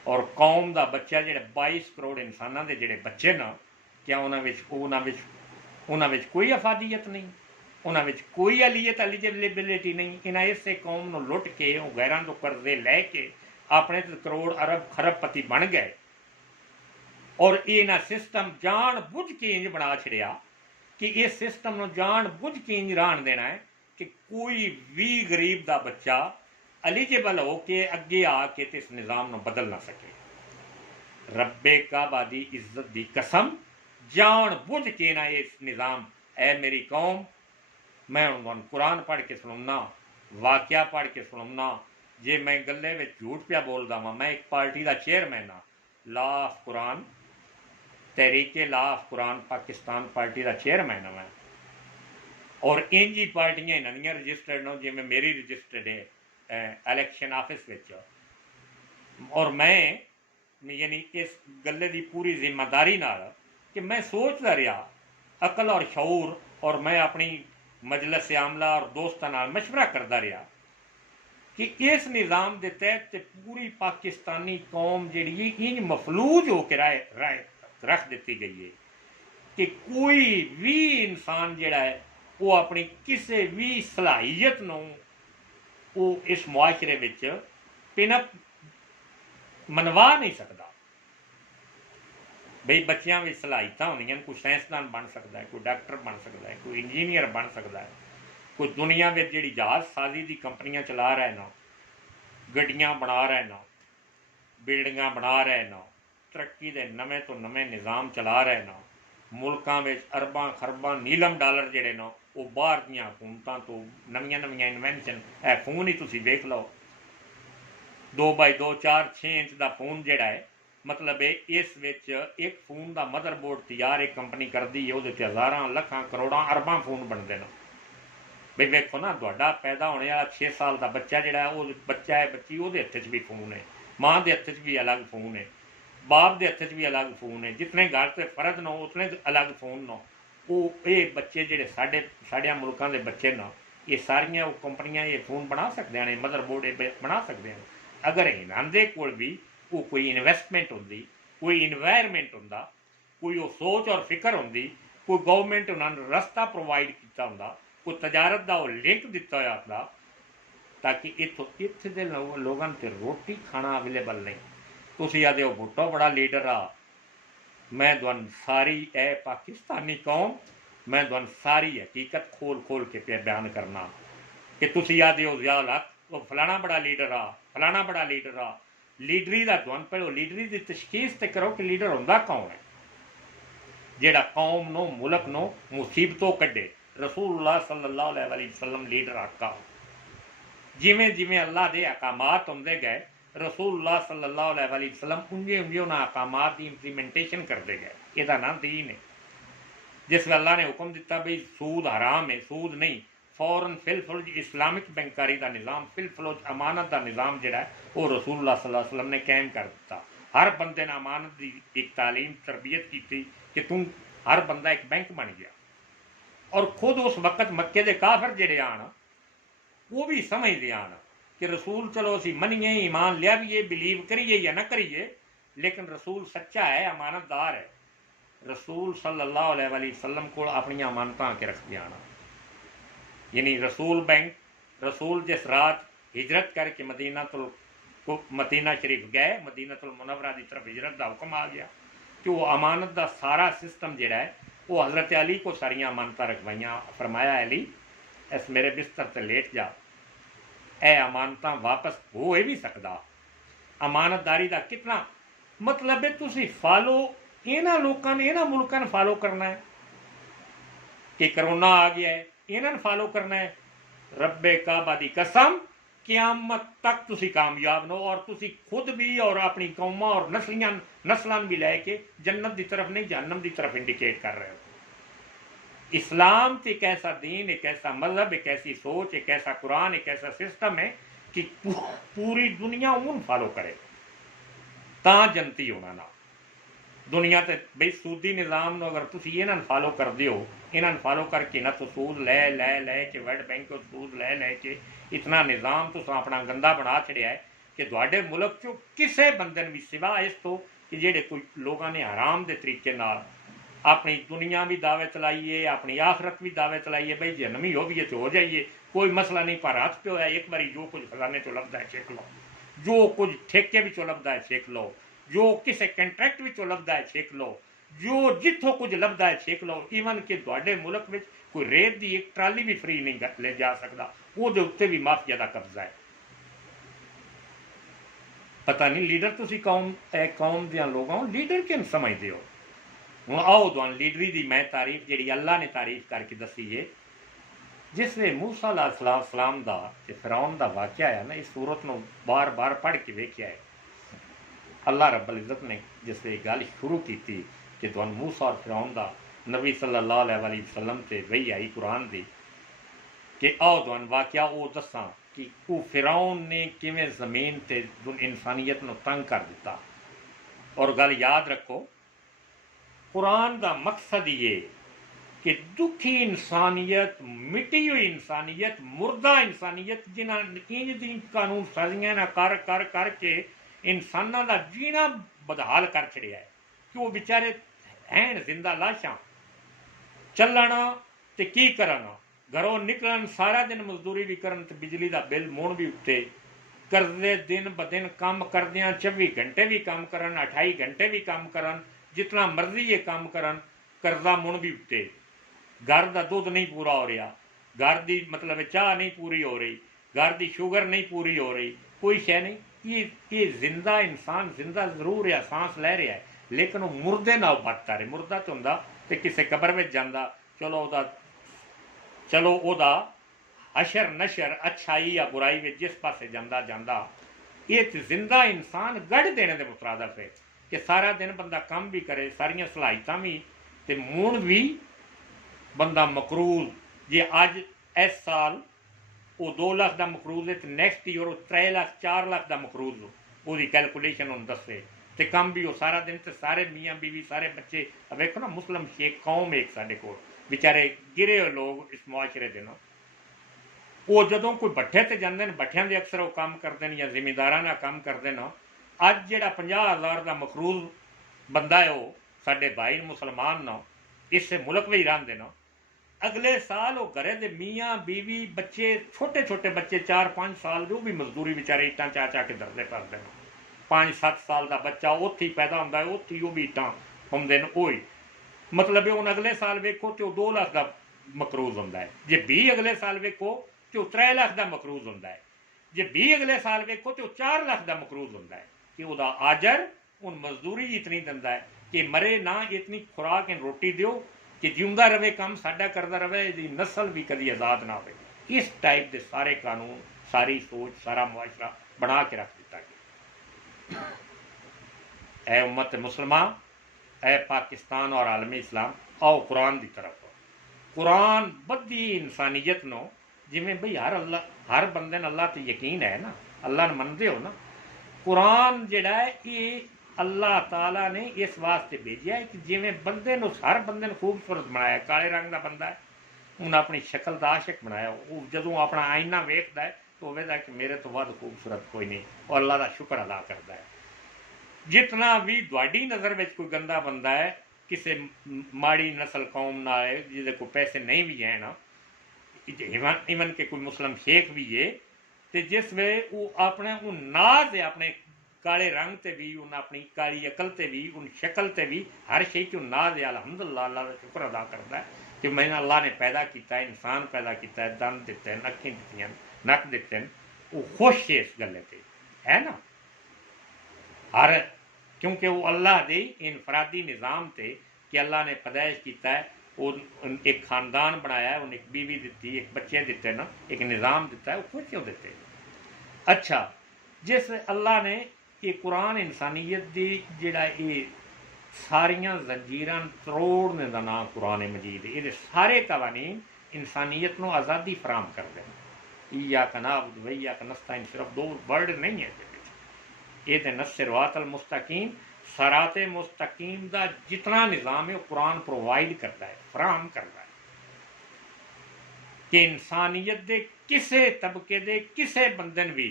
और कौम का बच्चा जो 22 करोड़ इंसानों के जोड़े बच्चे न, क्या उन्होंने कोई अफादियत नहीं, उन्होंने कोई एलिजिबिलिटी नहीं। इन्हें इस कौम को लुट के गैरों को कर्जे लैके अपने करोड़ अरब खरबपति बन गए। और इन्हें सिस्टम जान बुझ के इंज बना छड़िया कि इस सिस्टम को जान बुझ के इंज रहन देना है कि कोई भी गरीब का बच्चा एलिजिबल हो के अगे आके तो इस निज़ाम को बदल ना सके। रब्बे काबा दी इज्जत दी कसम, जान बुझ के ना इस निज़ाम, ऐ मेरी कौम, मैं उन्होंने कुरान पढ़ के सुनाना, वाकया पढ़ के सुनाना। जे मैं गले में झूठ पिया बोलता वहाँ, मैं एक पार्टी का चेयरमैन हाँ, ला of Quran, Tehreek-e La of Quran Pakistan party का चेयरमैन हाँ मैं। और इंज ही पार्टियां इन्होंने रजिस्टर्ड हो जिमें मेरी रजिस्टर्ड है इलेक्शन ऑफिस विच। और मैं यानी इस गले की पूरी जिम्मेदारी नाल कि मैं सोचता रहा अकल और शऊर, और मैं अपनी मजलिस आमला और दोस्तों नाल मशवरा करता रहा कि इस निज़ाम के तहत पूरी पाकिस्तानी कौम जी इंज मफलूज होकर राय रख दी गई है कि कोई भी इंसान जोड़ा है वो अपनी किसी भी सलाहियत वो इस मुआशरे विच पिनअप मनवा नहीं सकता। बई बच्चों में सलाहियत होंगे, कोई साइंसदान बन सकता है, कोई डॉक्टर बन सकता है, कोई इंजीनियर बन सकता है, कोई दुनिया में जी जहाज साजी की कंपनियां चला रहे ना, गड्डियां बना रहे ना, बिल्डिंगां बना रहे ना, तरक्की के नवे तो नवे निज़ाम चला रहे ना, मुल्कों में अरबां खरबां नीलम डॉलर जोड़े ना वो बाहर दी हुकूमतों तो नविया नविया इनवेंशन। है फोन ही तुम देख लो, 2x2 4 6 इंच का फोन जोड़ा है, मतलब इस विच एक फोन का मदरबोर्ड तैयार एक कंपनी करती है, वो हज़ारां लखां करोड़ां अरबां फोन बनते हैं। बई वेखो ना, तुहाडा पैदा होने वाला 6 साल का बच्चा जोड़ा है, वो बच्चा है बच्ची, वो हत्थ च भी फोन है, माँ के हत्थ च भी अलग फोन है, बाप के हत्थ च भी अलग फोन है, जितने घर से फर्द नो उतने अलग फोन नो। वो ये बच्चे जोड़े साढ़े मुल्कों के बच्चे न, ये सारिया कंपनियां ये फोन बना सकते हैं, मदरबोर्ड ये बना सकते हैं। अगर इन्होंने कोल भी वो कोई इन्वेस्टमेंट होंगी, कोई इन्वायरमेंट होंदा, कोई वो सोच और फिक्र होंगी, कोई गवर्नमेंट उन्होंने रस्ता प्रोवाइड किया होंदा, कोई तजारत का वो लिंक दिता हुआ होंदा, ताकि इत्थे दे लोगों से रोटी खाना अवेलेबल नहीं। तुसी आदे हो भुट्टो बड़ा लीडर आ, मैं तुहानू सारी ए पाकिस्तानी कौम, मैं तुहानू सारी हकीकत खोल खोल के पे बयान करना कि तुसी आदे हो ज़ियाउल हक वो फलाना बड़ा लीडर आ, फलाना बड़ा लीडर आ। लीडरी का तुहानू पहले लीडरी की तशखीस तो करो कि लीडर होंदा कौन है, जेड़ा कौम नो मुल्क नो मुसीबतों कढ़े। रसूलुल्लाह सल्लल्लाहु अलैहि वसल्लम लीडर आका, जिमें जिमें अल्लाह के अहकामात होंदे गए, रसूलुल्लाह सल्लल्लाहु अलैहि वसल्लम उंजे उंजे उन्होंने अहकामात की इंप्लीमेंटेशन करते गए। यदा नाम दीन है। जिस अल्लाह ने हुक्म दिता भाई सूद हराम है, सूद नहीं, फौरन फिलफुल इस्लामिक बैंकारी का निज़ाम, फिलफुल अमानत का निज़ाम जोड़ा है वो रसूलुल्लाह सल्लल्लाहु अलैहि वसल्लम ने कायम कर दिता। हर बंदे ने अमानत की एक तालीम तरबियत की थी कि तुम हर बंदा एक बैंक बन गया। और खुद उस वक्त मक्के के काफिर जोड़े आन वो भी समझते आन कि रसूल चलो असी मनीए ईमान लिया भी ये बिलीव करिए या ना करिए, लेकिन रसूल सच्चा है, अमानतदार है। रसूल सल्लल्लाहु अलैहि वसल्लम को अपनी अमानत आके रखते आना, यानी रसूल बैंक, रसूल जिस रात हिजरत करके मदीना शरीफ गए, मदीनतुल मुनव्वरा की तरफ हिजरत का हुक्म आ गया कि वो अमानत का सारा सिस्टम जोड़ा है वो हज़रत अली को सारिया अमानत रखवाइया। फरमाया अली इस मेरे बिस्तर से लेट जा, ए अमानत वापस हो भी सकता। अमानतदारी का कितना मतलब है, तुसी फॉलो इन्होंने लोगों ने इन्होंने मुल्कों ने फॉलो करना है कि करोना आ गया है, इन्होंने फॉलो करना है। रब्बे काबा दी कसम क़यामत तक तुसी कामयाब नो, और तुसी खुद भी और अपनी कौमां और नस्लां भी लैके जन्नत की तरफ नहीं जहन्नम की तरफ इंडिकेट कर रहे हो। इस्लाम एक ऐसा दीन, एक ऐसा मजहब, एक ऐसी सोच, एक ऐसा कुरान, एक ऐसा सिस्टम है कि पूरी दुनिया उन फॉलो करे ता जनती होना ना। दुनिया ते बई सूदी निज़ाम अगर तुम इन्होंने फॉलो करते हो, इन्होंने फॉलो करके ना तो सूद लै लै लै के वर्ल्ड बैंक को सूद लै लै के इतना निज़ाम तुम अपना गंदा बना छड़िया है कि तुहाडे मुल्क चो किसी बंदे भी सिवा इस तो कि जेडे कोई लोगों ने हराम के तरीके नाल अपनी दुनिया भी दावे चलाइए, अपनी आखरत भी दावे चलाइए, बई जन्म ही हो भी तो हो जाइए, कोई मसला नहीं, पर हथ प्यो है एक बारी जो कुछ खजाने चो लभदा है सीख लो, जो कुछ ठेके भी लभदा है सीख लो, जो किसी कंट्रैक्ट भी लभदा है सीख लो, जो जिथों कुछ लभदा है सीख लो। ईवन कि तुहाडे मुल्क में कोई रेत की एक ट्राली भी फ्री नहीं ले जा सकता, वो उत्ते भी माफिया का कब्जा है। पता नहीं लीडर तुसी कौम कौम दियां लोगों लीडर किन समझते हो। हूँ आओ तुहानू लीडरी की मैं तारीफ जी अल्लाह ने तारीफ करके दसी है, जिसले मूसा अलैहिस्सलाम दा ते फिरौन दा वाक़या है ना, इस सूरत में बार बार पढ़ के वेख्या है। अल्लाह रब्बुल इज़्ज़त ने जिसले गल शुरू की कि तुहानू मूसा और फिरौन दा नबी सल्लल्लाहु अलैहि वसल्लम से वही आई कुरान दी कि आओ तुहानू वाक़या वो दसा कि वो फिरौन ने किवें ज़मीन ते इंसानियत नू तंग कर दिता। और गल याद रखो, कुरान का मकसद ये कि दुखी इंसानियत, मिटी हुई इंसानियत, मुर्दा इंसानियत जिन्हें इंज दी कानून साजियां ना कर कर करके इंसाना का जीना बदहाल कर छड़िया है कि वो बेचारे हैं जिंदा लाशां, चलना तो की करना, घरों निकलन सारा दिन मजदूरी भी करन ते बिजली का बिल मुण भी उत्ते करते, दिन ब दिन काम करदियां 24 घंटे भी काम करन, 28 घंटे भी काम करन, जितना मर्जी ये काम करन, करजा मुण भी उत्ते, घर का दुध नहीं पूरा हो रहा, घर की मतलब चाह नहीं पूरी हो रही, घर की शुगर नहीं पूरी हो रही, कोई शय नहीं। ये जिंदा इंसान जिंदा जरूर है, सांस लै रहा है, लेकिन वो मुर्दे नाल बदता रहे। मुर्दा तो होंदा ते किसी कबर में जांदा, चलो ओदा अशर नशर अच्छाई या बुराई में जिस पासे जांदा जांदा, ये जिंदा इंसान गढ़ देने के मुतरादफ है कि सारा दिन बंदा काम भी करे, सारिया सलाहियत भी ते मुण भी बंदा मकरूज, जे अज इस साल वो 2 लाख का मकरूज है तो नैक्सट ईयर 3 लाख 4 लाख का मकरूज वो कैलकुलेशन उन्हें दसे, तो कम भी हो सारा दिन, तो सारे मियाँ बीवी सारे बच्चे। वेखो ना मुस्लिम शेख कौम एक साढ़े को बेचारे गिरे हुए लोग इस मुआशरे के ना, वो जदों कोई भट्ठे ते जांदे ने, भट्ठियां दे अक्सर वो काम करते हैं या जिमीदारां दा काम करते ना। अज जिहड़ा 50,000 का मकरूज बंदा है वो साडे भाई मुसलमान ना इस मुल्क में ही रहिंदे ना, अगले साल वो घरे दे मियाँ बीवी बच्चे छोटे छोटे बच्चे 4-5 साल के, वो भी मजदूरी बेचारे ईटां चा चा के दरदे करते हैं। 5-7 साल का बच्चा उत्थे ही पैदा होंदा है, उत्थे ही वो भी ईटां पाउंदे ने। ओही मतलब हुण अगले साल वेखो तो 2 लाख का मकरूज होंदा है, जे 20 अगले साल वेखो तो 3 लाख का मकरूज होंदा है, जे 20 अगले साल वेखो तो 4 लाख का मकरूज होंदा है। कि वह आजर उन मजदूरी इतनी दिंदा है कि मरे ना, इतनी खुराक इन रोटी दो कि जिंदा रहे, काम साडा करता रहे, यदि नस्ल भी कभी आज़ाद ना हो। इस टाइप के सारे कानून, सारी सोच, सारा मुआशरा बना के रख दिता गया। ऐ उम्मत मुसलमान, ऐ पाकिस्तान और आलमी इस्लाम, आओ कुरान की तरफ। कुरान बदी इंसानियत नो, जिमें बई हर बंदे ने अल्लाह ते यकीन है ना, अल्लाह ने मनते हो ना। कुरान जिहड़ा है ये अल्लाह ताला ने इस वास्ते भेजा है कि जिमें बंदे नूं, हर बंदे नूं खूबसूरत बनाया। काले रंग का बंदा है, उन्हें अपनी शक्ल का आशिक बनाया, वो जदों अपना आईना वेखदा है तो वेखदा कि मेरे तो वध खूबसूरत कोई नहीं, और अल्लाह का शुक्र अदा करता है। जितना भी तुहाडी नज़र में कोई गंदा बंदा है, किसी माड़ी नस्ल कौम ना है जिसे कोई पैसे नहीं भी है ना, इवन के कोई मुस्लिम शेख भी है, तो जिस वे वो अपने उन नाज है अपने काले रंग ते भी, उन अपनी काली अकल ते भी, उन शक्ल ते भी, हर शे की नाज है। अलहमदुलिल्लाह अल्लाह का शुक्र अदा करता है कि मैंने अल्लाह ने पैदा किया है, इंसान पैदा किया है, दंद दिते हैं, अखी दी, नक दिते हैं, वो खुश है इस गल से, है ना। हर क्योंकि वो अल्लाह के इनफरादी निज़ाम थे कि अल्लाह ने पैदाइश किया है, वो एक खानदान बनाया है, उन्हें एक बीवी दी, एक बच्चे दिते ना, एक निज़ाम दिता है, वो खुश क्यों देते। अच्छा, जिस अल्लाह ने ये कुरान इंसानियत की जिहड़ा ये सारिया जंजीरां तरोड़ने का नाम कुरान मजीद, ये सारे कवानीन इंसानियत को आज़ादी फराम करते हैं। या कनाबुद व इय्याका नस्तईन सिर्फ 2 वर्ड नहीं है, ये तो नस्सिरातल मुस्तकीम, सराते मुस्तकीम का जितना निज़ाम है वो कुरान प्रोवाइड करता है, फराहम करता है कि इंसानियत के किसी तबके के किसी बंदे भी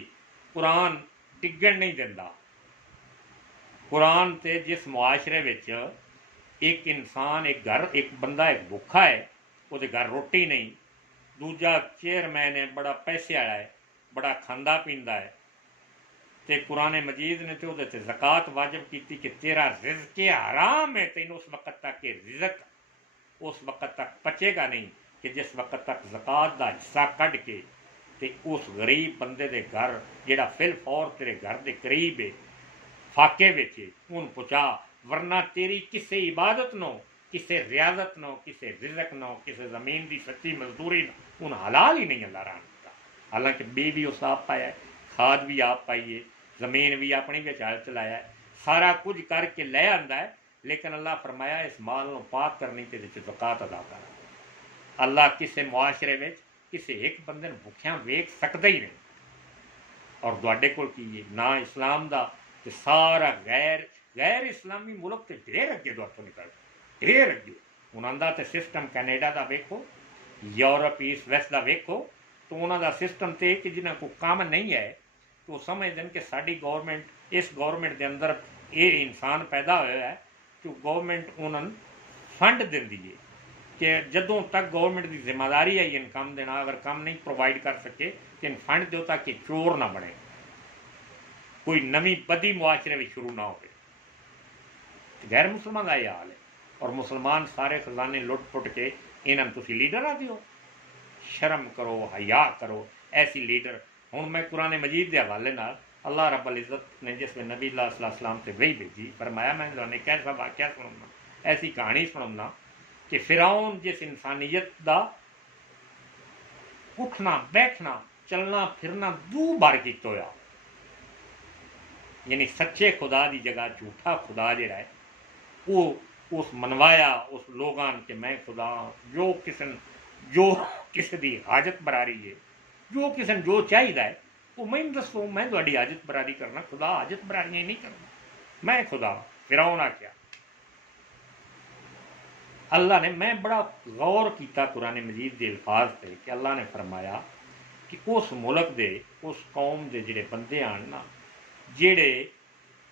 कुरान टिकण नहीं देता। कुरान ते जिस मुआशरे विच एक इंसान, एक घर, एक बंदा एक भुखा है, वो घर रोटी नहीं, दूजा चेयरमैन है, बड़ा पैसे वाला है, बड़ा खांदा पींदा है, तो कुरान मजीद ने तो उहदे ते ज़कात वाजिब की कि तेरा रिज़्क़ हराम है, तेन उस वक़्त तक के रिज़्क़ उस वक़्त तक पचेगा नहीं कि जिस वक़्त तक ज़कात का हिस्सा कढ़ के ते उस गरीब बंदे दे घर जिहड़ा फिल फौर तेरे घर के करीब है, फाके विच उन पहुँचा, वरना तेरी किसी इबादत नो, किसी रियाजत नो, किसी रिज़्क़ नो, किसी ज़मीन की सच्ची मजदूरी नो, उन हलाल ही नहीं अल्लाह रान का। हालांकि बी भी उस आप पाया है, खाद भी आप पाई है, ज़मीन भी अपनी विच हल चलाया है, सारा कुछ करके ले आंदा है, लेकिन अल्लाह फरमाया इस माल को पाक करनी ते ज़कात अदा कर। अल्लाह किसी मुआशरे में किसी एक बंदे भुखिया वेख सकता ही नहीं। और तुहाडे कोल की है ना इस्लाम का, तो सारा गैर गैर इस्लामी मुल्क तो ढेर अगे दोस्तों निकल, ढेर अगे। उन्होंने तो सिस्टम कैनेडा का वेखो, यूरोप ईस्ट वैस्ट का वेखो, तो उन्होंने सिस्टम तो कि जिन्हें को काम नहीं है तो समझते हैं कि साड़ी गौरमेंट, इस गौरमेंट के अंदर ये इंसान पैदा होया है तो गौरमेंट उन्होंने फंड देती है कि जदों तक गौरमेंट की जिम्मेदारी है इन काम देना, अगर काम नहीं प्रोवाइड कर सके तो इन फंड दो ताकि चोर ना बने, कोई नवी बदी मुआशरे में शुरू ना हो। गैर मुसलमान का यह हाल है, और मुसलमान सारे खजाने लुट पुट के इन्होंने तुम लीडर आ दियो। शर्म करो, हया करो ऐसी लीडर। हूँ मैं कुरान मजीद के हवाले नाल अल्लाह रब्बुल इज़्ज़त ने जिसमें नबी सलाम से वही भेजी, फरमाया मैं तुहानू एक ऐसा वाक़या सुनाना, ऐसी कहानी सुनाना कि फिरौन जिस इंसानियत का उठना बैठना चलना फिरना दू बार किया होया, यानी सच्चे खुदा की जगह झूठा खुदा जिहड़ा है वो उस मनवाया उस लोगों के मैं खुदा जो किसी की हाजत बरारी है, जो किसी ने जो चाहिए है वो मैं दसो, मैं थोड़ी हाजत बरारी करना, खुदा हाजत बरारियां नहीं करना, मैं खुदा। फिरौन आ क्या अल्लाह ने, मैं बड़ा गौर किया कुरान मजीद के अल्फाज से कि अल्लाह ने फरमाया कि उस मुल्क दे उस कौम के जिहड़े बंदे आन ना, जेड़े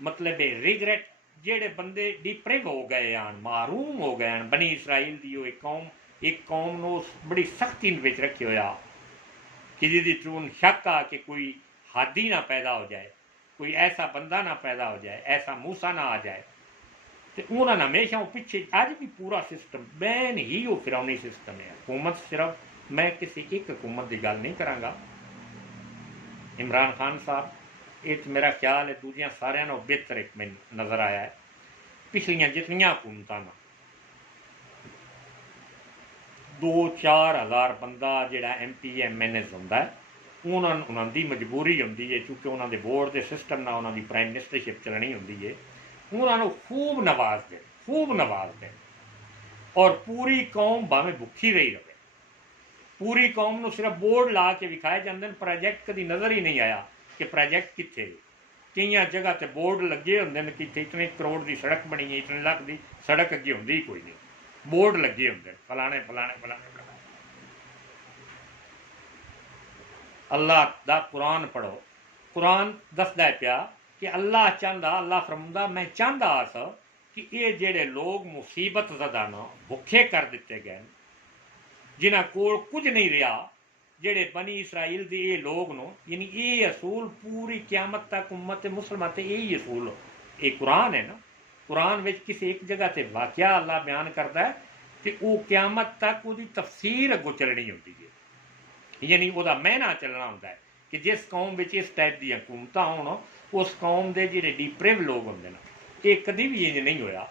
मतलब रिगरेट, जेड़े बंदे डिप्रेव हो गए आन, मारूम हो गए आन, बनी इसराइल की एक कौम नूं बड़ी सख्ती विच रखे होया कि जिहदी चून शक आ कि कोई हादी ना पैदा हो जाए, कोई ऐसा बंदा ना पैदा हो जाए, ऐसा मूसा ना आ जाए, तो उन्होंने हमेशा वो पीछे अज भी पूरा सिस्टम बैन ही वो फिरौनी सिस्टम है। हुकूमत सिर्फ मैं किसी एक हुकूमत की गल नहीं करांगा, इमरान खान साहब ये तो मेरा ख्याल है दूजिया सारिया बेहतर एक मैं नज़र आया है। पिछलियां जितनियां हुकूमतां 2-4 हज़ार बंदा जोड़ा MP MNA होंदा है, उन्होंने मजबूरी होंगी है क्योंकि उन्होंने वोट के सिस्टम ना उन्होंने प्राइम मिनिस्टरशिप चलनी होंगी है, उन्होंने खूब नवाजते और पूरी कौम भावें भुखी रही रहे, पूरी कौम को सिर्फ बोर्ड ला के विखाए जाते हैं, प्रोजैक्ट कभी नज़र ही नहीं आया कि प्रोजैक्ट कितने। कई जगह ते बोर्ड लगे होंगे कि इतने करोड़ की सड़क बनी है, इतने लाख की सड़क अगे होंगी ही कोई नहीं, बोर्ड लगे होंगे फलाने फलाने फलाने। अल्लाह दा कुरान पढ़ो, कुरान दसदा पिया कि अल्लाह चाहता, अल्लाह फरमांदा मैं चाहता सा कि ये जेड़े लोग मुसीबत ज़दा न भुखे कर दिते गए, जिन्हां कोल कुछ नहीं रहा, जेड़े बनी इसराइल के ये लोग नो, यानी ये असूल पूरी क्यामत तक उम्मत मुसलमान ते यही असूल, ये कुरान है ना, कुरान में किसी एक जगह से वाकया अल्लाह बयान करता है कि वो क्यामत तक उसकी तफसीर अगों चलनी होती है, यानी वह महना चलना होता है कि जिस कौम में इस टाइप दी हुकूमत हो, उस कौम के जोड़े डिप्रेव लोग होंगे ना, ये कभी भी इंज नहीं होया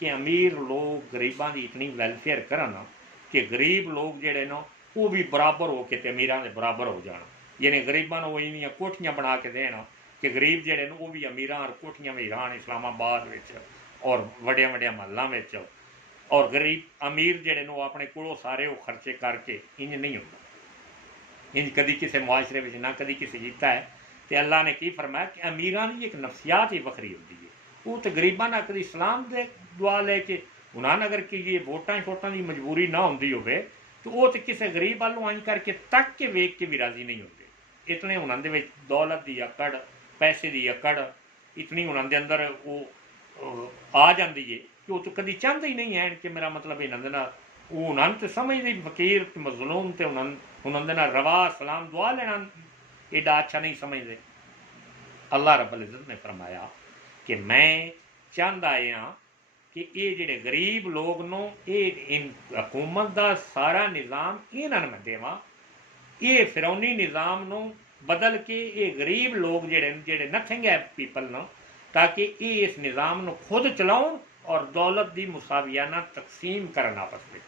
कि अमीर लोग गरीबों की इतनी वैलफेयर करन कि गरीब लोग जोड़े न वो भी बराबर हो के अमीरों के बराबर हो जाना, यानी गरीबों को इन कोठियां बना के देना कि गरीब जोड़े वो भी अमीर और कोठियां में रहन इस्लामाबाद और वड्या वड्या महलों में, और गरीब अमीर जोड़े वो अपने कोलों सारे वो खर्चे करके, इंज नहीं होता, इंज कभी किसी मुआशरे में ना कभी किसी किया है। तो अल्लाह ने की फरमाया कि अमीरां की एक नफसियात ही वखरी होती है, वो तो गरीबों ने कभी सलाम दे दुआ लेके उन्होंने अगर कि ये वोटां शोटां की मजबूरी ना होंगी हो तो वो तो किसी गरीब वालों आई करके तक के वेख के भी राजी नहीं होंगे। इतने उन्होंने दौलत की अकड़, पैसे की अकड़ इतनी उन्होंने अंदर वो आ जाती है कि वो तो कभी चाहते ही नहीं है कि मेरा मतलब इन्होंने वो उन्होंने तो समझते फकीर मजलूम तो उन्होंने रवा सलाम दुआ लेना एडा अच्छा नहीं समझते। अल्लाह रब्बुल इज़्ज़त ने फरमाया कि मैं चाहता हाँ कि ये जेडे गरीब लोग नो ये इन हुकूमत का सारा निज़ाम इन्होंने मैं देवां, ये फिरौनी निज़ाम नो बदल के ये गरीब लोग जेडे जेडे नथिंग है पीपल नो, ताकि ये इस निज़ाम नो खुद चलाओ और दौलत की मुसावियाना तकसीम करन आपस में,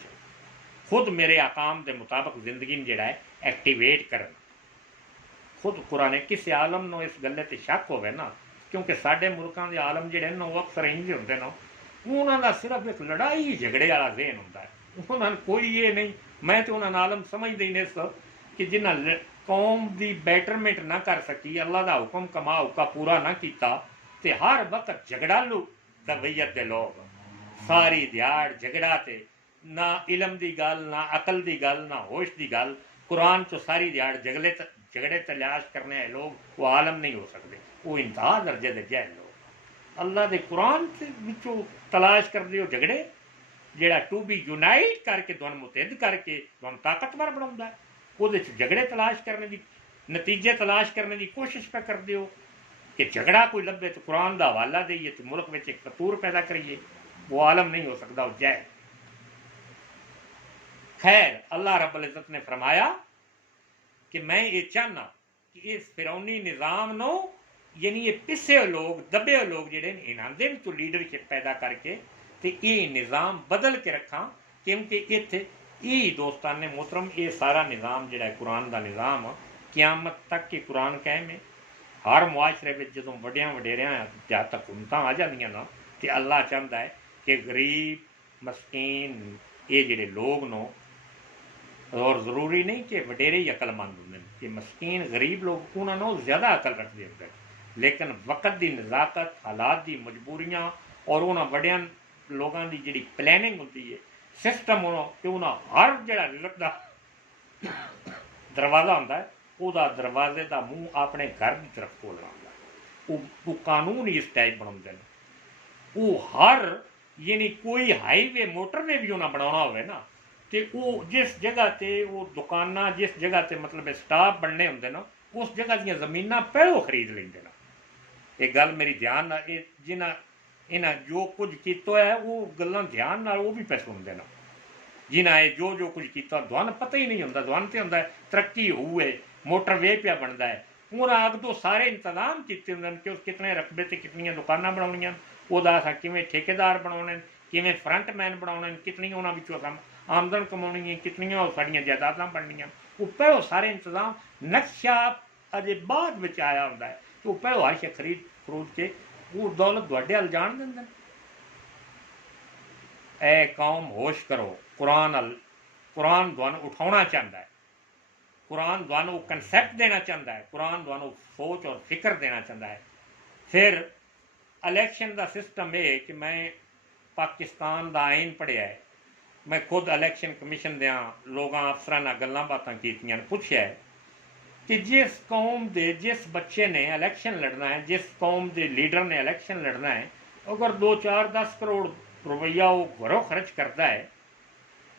खुद मेरे आकाम के मुताबिक जिंदगी जेड़ा है एक्टिवेट करन। खुद कुरान किसी आलम नो इस गल ते शक होवे ना, क्योंकि साडे मुल्कां दे आलम जेडे न वो अक्सर इंज हुंदे न, उन्हां दा सिर्फ एक लड़ाई झगड़े वाला ज़हन हुंदा है। उन्हां कोई ये नहीं, मैं तो उन्हां आलम समझदे ही नहीं कि जिन्हां कौम की बैटरमेंट ना कर सकी, अल्लाह का हुक्म कमा हुक्का पूरा ना किया, तो हर वक्त झगड़ालू तबीयत के लोग सारी दिहाड़ झगड़ा ते ना इलम की गल ना अकल की गल ना होश की गल, कुरान चो सारी दिहाड़ झगड़े तलाश करने वाले लोग वो आलम नहीं हो सकते, वो इंतहा दर्जे के जहल लोग। अल्लाह के कुरान विचों तलाश करते हो झगड़े, जेड़ा टू बी यूनाइट करके तुहानू मुतहद करके तुहानू ताकतवर बनाउंदा है, वो झगड़े तलाश करने की नतीजे तलाश करने की कोशिश पे करते हो कि झगड़ा कोई लभे तो कुरान का हवाला दईए तो मुल्क में एक फतूर पैदा करिए, वो आलम नहीं हो सकता, वो जहल। खैर अल्लाह रब्बुल इज़्ज़त ने फरमाया कि मैं ये चाहना कि इस फिरौनी निज़ाम नो यानी ये पिसे लोग दबे लोग जेडे इन्होंने तो लीडरशिप पैदा करके तो ये निज़ाम बदल के रखा, क्योंकि इत्थे ये दोस्तान ने मोहतरम ये सारा निज़ाम जेड़ा है कुरान का निज़ाम क्यामत तक के कुरान कायम है। हर मुआशरे में जो वड्डियां वडेरियां जब तक हुकूमत आ जांदियां ना तो अल्लाह चाहता है कि गरीब मस्कीन ये जेडे लोग नो, और ज़रूरी नहीं कि वडेरे ही अकलमंद होंगे कि मस्कीन गरीब लोग उन्होंने ज़्यादा अकल रखते होंगे, लेकिन वक्त की नज़ाकत हालात की मजबूरियाँ और उन्होंने वड्डिया लोगों की जी प्लैनिंग होती है सिस्टम होना कि उन्हें हर जड़ा रिजक का दरवाज़ा होंदा है वह दरवाजे का मूँह अपने घर की तरफ खोलना होंदा, वो कानून ही इस टाइप बनाते हैं, वो हर यानी कोई हाईवे मोटरवे भी उन्हें बनाना होवे ना तो वो जिस जगह ते वो दुकाना जिस जगह ते मतलब स्टाफ बनने होंगे ना उस जगह दी जमीन पहलों खरीद लेंगे ना। ये गल मेरी ध्यान ना जिन्हें इन्हें जो कुछ किया है वो गल्लां ध्यान नाल वो भी पे सुनते ना, जिन्हें जो जो कुछ किया तुहानू पता ही नहीं होंदा, तुहानू तो होंदा तरक्की हुए मोटरवे पिया बनता है, उन्हें अग तो सारे इंतजाम किए होंगे कि उस कितने रकबे से कितनियां दुकानां बनाउणियां, वह अस किवें ठेकेदार बनाने, किवें फ्रंट मैन बनाने, कितनी उन्होंने आमदन कमानी है, कितनियां साड़ियां जायदादां बननियां, वो पहलों सारे इंतजाम नक्शा अजे बाद में आया होंदा है, तो पहलों हर शे खरीद फरूद के वो दौलत तुहाडे हल जान देंदे। ऐ कौम होश करो, कुरान तुहानू उठाना चाहता है, कुरान तुहानू कंसैप्ट देना चाहता है, कुरान तुहानू सोच और फिक्र देना चाहता है। फिर इलैक्शन का सिस्टम है कि मैं पाकिस्तान का आइन पढ़िया है, मैं खुद इलैक्शन कमीशन दिया लोगों अफसर नाल गल्लां बातां कीतियां, पुछया है कि जिस कौम के जिस बच्चे ने इलैक्शन लड़ना है, जिस कौम के लीडर ने इलैक्शन लड़ना है, अगर 2-4-10 करोड़ रुपया वो घरों खर्च करता है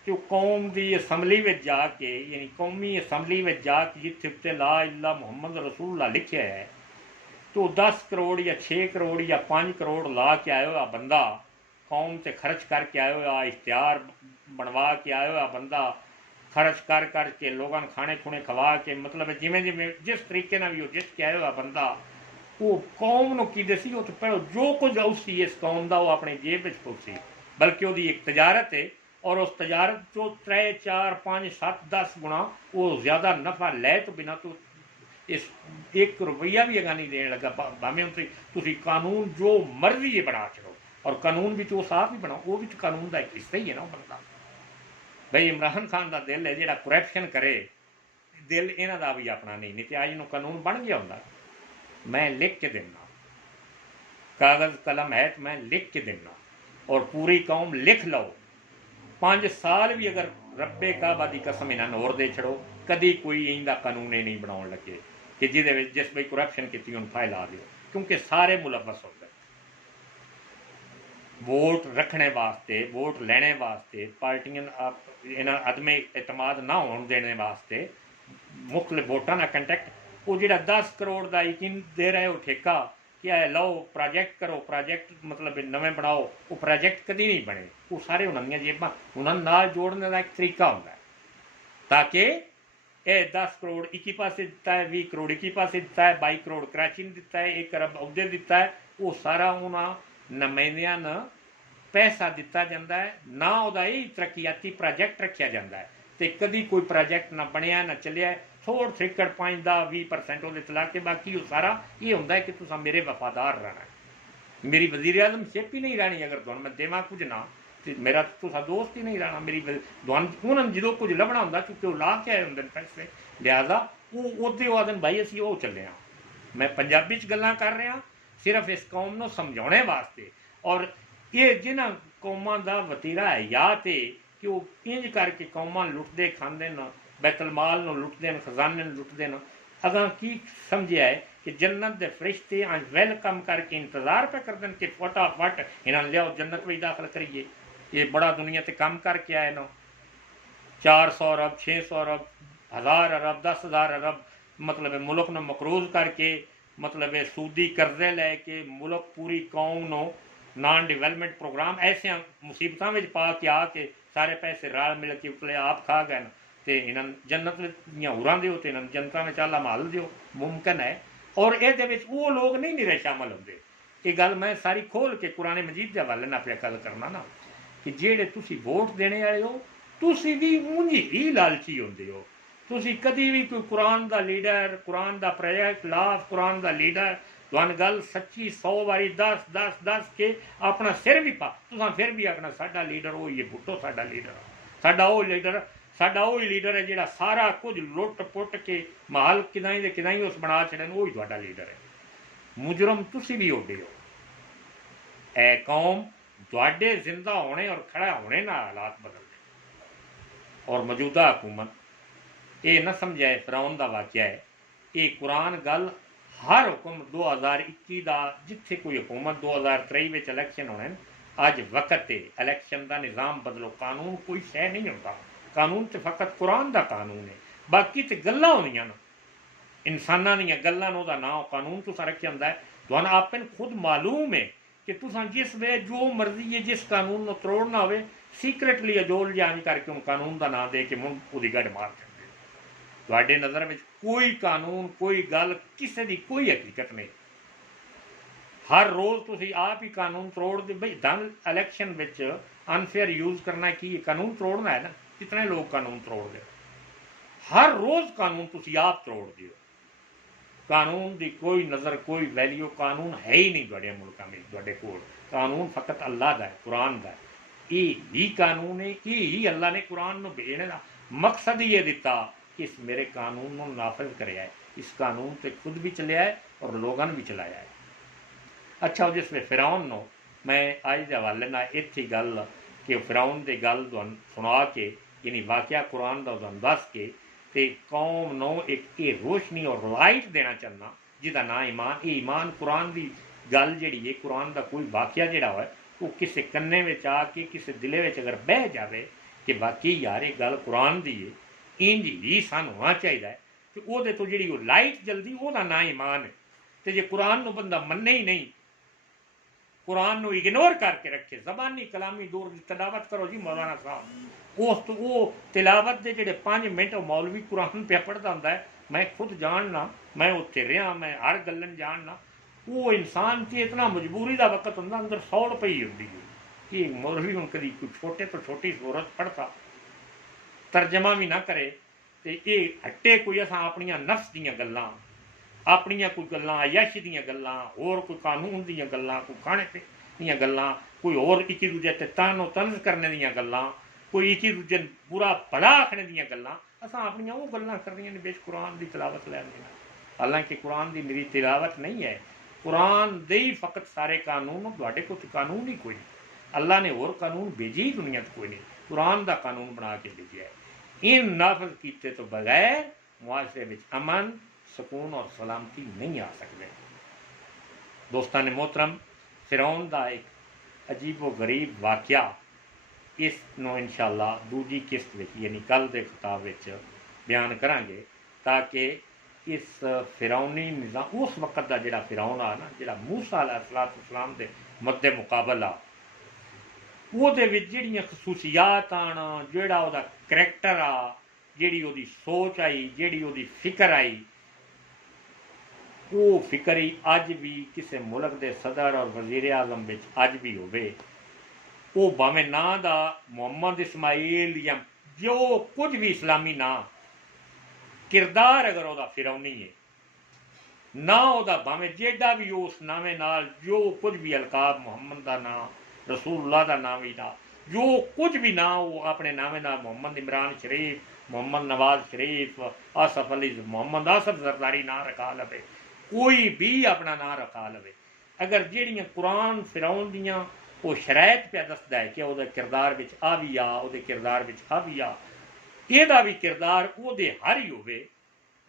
तो कौम की असैम्बली में जाके यानी कौमी असैम्बली में जाके जिथे उत्ते ला इला मुहम्मद रसूलुल्लाह लिखे है तो 10 करोड़ या 6 करोड़ या 5 करोड़ ला के आया हुआ बंदा, कौम से खर्च करके आया हुआ, इश्तिहार बनवा के आया हुआ बंदा, खर्च कर करके लोगों खाने खुने खवा के मतलब जिमें जिमें जिस तरीके भी वो जिस के आया हुआ बंदा वो कौम नूं की दसी, वो तो पहले जो कुछ उसी इस कौम का वो अपनी जेब में पुसी, बल्कि वो एक तजारत है और उस तजारत चो 3, 4, 5, 7, 10 गुणा वो ज़्यादा नफा लै तो बिना तो इस 1 रुपया भी अगर नहीं देने लगा, भावें तुम कानून जो मर्जी है बना छो, और कानून भी तो साफ ही बनाओ, वो भी तो कानून का एक हिस्सा ही है ना बंदा। भाई इमरान खान का दिल है जो करप्शन करे, दिल इन्हों का भी अपना नहीं, नहीं तो अज नूं कानून बन गया होंदा। मैं लिख के देना कागज़ कलम है तो मैं लिख के देना और पूरी कौम लिख लो। 5 साल भी अगर रब्बे काबा की कसम इन्होंने और दे छड़ो, कभी कोई इंदा कानून ही नहीं बनाने लगे कि जिस भाई करप्शन की उन्हें फैला दो, क्योंकि सारे मुलवस हो गए। वोट रखने वास्ते, वोट लेने वास्ते, पार्टियां इन्हें अदमे एतमाद ना होने देने वास्ते मुख्तलिफ वोटां का कंटैक्ट, वो जो 10 करोड़ का यकीन दे रहे हो ठेका कि लो प्रोजैक्ट करो, प्रोजैक्ट मतलब नवें बनाओ, वो प्रोजैक्ट कभी नहीं बने। वो सारे उन्होंने जेबां उन्होंने नाल जोड़ने का एक तरीका होंदा है, ताकि ये 10 करोड़ 21 पासे दिता है, 20 करोड़ 21 पासे दिता है, 22 करोड़ कराची ने दिता है, 1 अरब अहुदे दिता है, वो सारा उन्होंने नुमाइंदियां ने पैसा दिता जाता है ना, वह यही तरक्याती प्रोजैक्ट रखा जाता है। तो कभी कोई प्रोजैक्ट ना बनया ना चलिया, थोड़ थ्रिकड़ 5-10-20% वो चला के बाकी वो सारा ये होंगे कि तुसा मेरे वफादार रहना है। मेरी वजीर आजम शिप ही नहीं रहनी अगर तुम मैं देव कुछ ना, तो मेरा तुसा दोस्त ही नहीं रहना। मेरी उन्होंने जो कुछ लभना होंगे क्योंकि वो ला के आए होंगे पैसे, लिहाजा वो उदे आदन भाई असी वो चले हाँ। मैं पंजाबी च गल्लां कर रहा सिर्फ इस कौम को समझाने वास्ते, और ये जिन्हों कौमां का वतीरा है या तो कि वो इंज करके कौमां लुटते खाते न, बैतलमाल न लुटते हैं, खजाने लुटते हैं। अगर की समझिया है कि जन्नत के फरिश्ते अज वेलकम करके इंतजार पे करते हैं कि फटाफट इन्होंने लियाओ जन्नत में दाखिल करिए। ये बड़ा दुनिया ते काम करके आए न, 400 अरब 600 अरब 1000 अरब 10,000 अरब मतलब मुल्क ने मकरूज करके, मतलब सूदी कर्जे लैके मुल्क पूरी कौम नो नॉन डिवेलपमेंट प्रोग्राम ऐसे मुसीबतों में पा के आके सारे पैसे रल मिल के उतले आप खा गए। तो इन्होंने जन्नत होरां दो, तो इन्होंने जनता में चाला माल दो, मुमकिन है। और ये वो लोग नहीं निरे शामिल होंगे। ये गल मैं सारी खोल के कुरान मजीद के हवाले ना पे गल करना ना, कि जेड़े तुसी वोट देने वाले हो तुसी भी उंज ही लालची होंदे हो। तुसी कभी भी कोई कुरान का लीडर, कुरान का प्रोजेक्ट लाफ, कुरान का लीडर तुहानू गल सच्ची 100 बारी 10 के अपना सिर भी पा, तुसा फिर भी आखना साडा लीडर वो ही भुट्टो, साडा लीडर साडा वो लीडर, साडा वो ही लीडर है जिहड़ा सारा कुछ लुट पुट के महल किदाई दे किदाई उस बना छड़न, वो ही तुहाडा लीडर है। मुजरम तुसी भी होडे हो। ए कौम तुहाडे जिंदा होने और खड़ा होने ना हालात बदल, और मौजूदा हुकूमत ये न समझाए फिरौन का वाकया है। ये कुरान गल हर हुक्म 2021 का जिथे कोई हुकूमत 2023 में इलैक्शन होने, अज वक्त है इलैक्शन का निज़ाम बदलो। कानून कोई शह नहीं होता, कानून तो फकत कुरान का कानून है, बाकी तो गल्लां होंदियां न इंसानां दीयां गल्लां न, उहदा नाम कानून तुसा रखिया होंदा है। तुहानू आपन खुद मालूम है कि तुसा जिस वे जो मर्जी है जिस कानून को त्रोड़ना हो सीक्रेटली अजोल जांच करके उन कानून का नाम दे के मुंह पूरी गढ़ मार छड्डे। तुहाडे नज़र में कोई कानून कोई गल किसी की कोई हकीकत नहीं। हर रोज़ तुसी आप ही कानून तोड़ दे बई धन इलैक्शन विच अनफेयर यूज़ करना की कानून तोड़ना है ना। कितने लोग कानून तोड़ दे, हर रोज़ कानून तुसी आप तोड़ दियो। कानून की कोई नज़र कोई वैल्यू कानून है ही नहीं तुहाडे मुल्कां में। तुहाडे कोल कानून फकत अल्लाह का है, कुरान का है। ये ही कानून है, ये ही अल्लाह ने कुरान में भेजने का मकसद ही ये दिता कि इस मेरे कानून को नाफिज कराया है। इस कानून से खुद भी चलिया है और लोगों ने भी चलाया है। अच्छा जिसमें फिरौन नो मैं अज के हवाले ना इत्थे गल कि फिरौन की गल सुना के यानी वाकया कुरान का दस के ते कौम नो एक ये रोशनी और लाइट देना चाहना जिसका ना ईमान। ये ईमान कुरान की गल जी है, कुरान का कोई वाकया जोड़ा है वो किसी कन्ने में आके किसी दिले में अगर बह जाए कि वाकई यार ये गल कुरान की है, इंज ही सन होना चाहिए, तो वो तो जी वो लाइट जल्दी वह ना ईमान है। तो जे कुरान को बंदा मन्ने ही नहीं, कुरान को इग्नोर करके रखे, जबानी कलामी दूर की तिलावत करो जी मौलाना साहब, उस तो वो तिलावत के जोड़े 5 मिनट मौलवी कुरान पे पढ़ता होंगे है। मैं खुद जानना, मैं उत्थे रहा, मैं हर गलन जानना। वो इंसान से इतना मजबूरी का वक्त होंगे अंदर सौड़ पई होंगी कि मौलवी हूँ कभी कोई छोटे तो छोटी सूरत पढ़ता तर्जमा भी ना करे, तो ये हट्टे कोई असा अपनिया नफ्स दियाँ गल्लां, अपनिया कोई गल्लां अयश दियां गल्लां, होर कोई कानून दियां गल्लां, कोई खाने पे दियां गल्लां, कोई होर इक्की दूजे ते तानो तंज करने दियां गल्लां, कोई इक्की दूजे बुरा भला आखने दियां गल्लां, असां अपनियां वो गल्लां करनियां ने बेच कुरान की तिलावत लैंदे। हालांकि कुरान की मेरी तिलावत नहीं है, कुरान दे ही फकत सारे कानून, तुहाडे कोल कानून ही कोई नहीं। अल्लाह ने होर कानून भेजे ही दुनिया तो कोई नहीं, कुरान का कानून बना के भेजा है। इन नाफज किए तो बगैर मुआशरे में अमन, सुकून और सलामती नहीं आ सकते। दोस्तान मोहतरम, फिरौन का एक अजीबो गरीब वाक़या इसनों इंशाअल्लाह दूजी किस्त में यानी कल के खिताब बयान करांगे, ताकि इस फिरौनी निज़ाम उस वक्त का जोड़ा फिरौन आ ना, जोड़ा मूसा अलैहिस्सलाम के मद्दे मुकाबला वो जिहड़ियां खसूसियात आन, जोड़ा उहदा करैक्टर आ, जिहड़ी उहदी सोच आई, जिहड़ी उहदी फिक्र आई, वो फिक्र ही अज भी किसी मुल्क के सदर और वजीर आजम विच अज भी होवे, वो भावें ना दा मुहम्मद इस्माइल या जो कुछ भी इस्लामी ना किरदार अगर वह फिरौनी है ना, वह भावें जेड़ा भी उस नामे नाल जो कुछ भी अलकाब मुहम्मद का नाम, रसूलुल्लाह का नाम ही ना, जो कुछ भी ना वो अपने नामे नाल मोहम्मद इमरान शरीफ, मोहम्मद नवाज शरीफ, आसफ अली मोहम्मद आसफ जरदारी ना रखा लवे, कोई भी अपना ना रखा लवे, अगर जेड़ियां कुरान फिरौन दियां वो शरायत पे दसदा है कि वह किरदार विच आ भी आ, वो किरदार विच आ भी आ, ਇਹਦਾ भी किरदार ਉਹਦੇ हर ही होवे,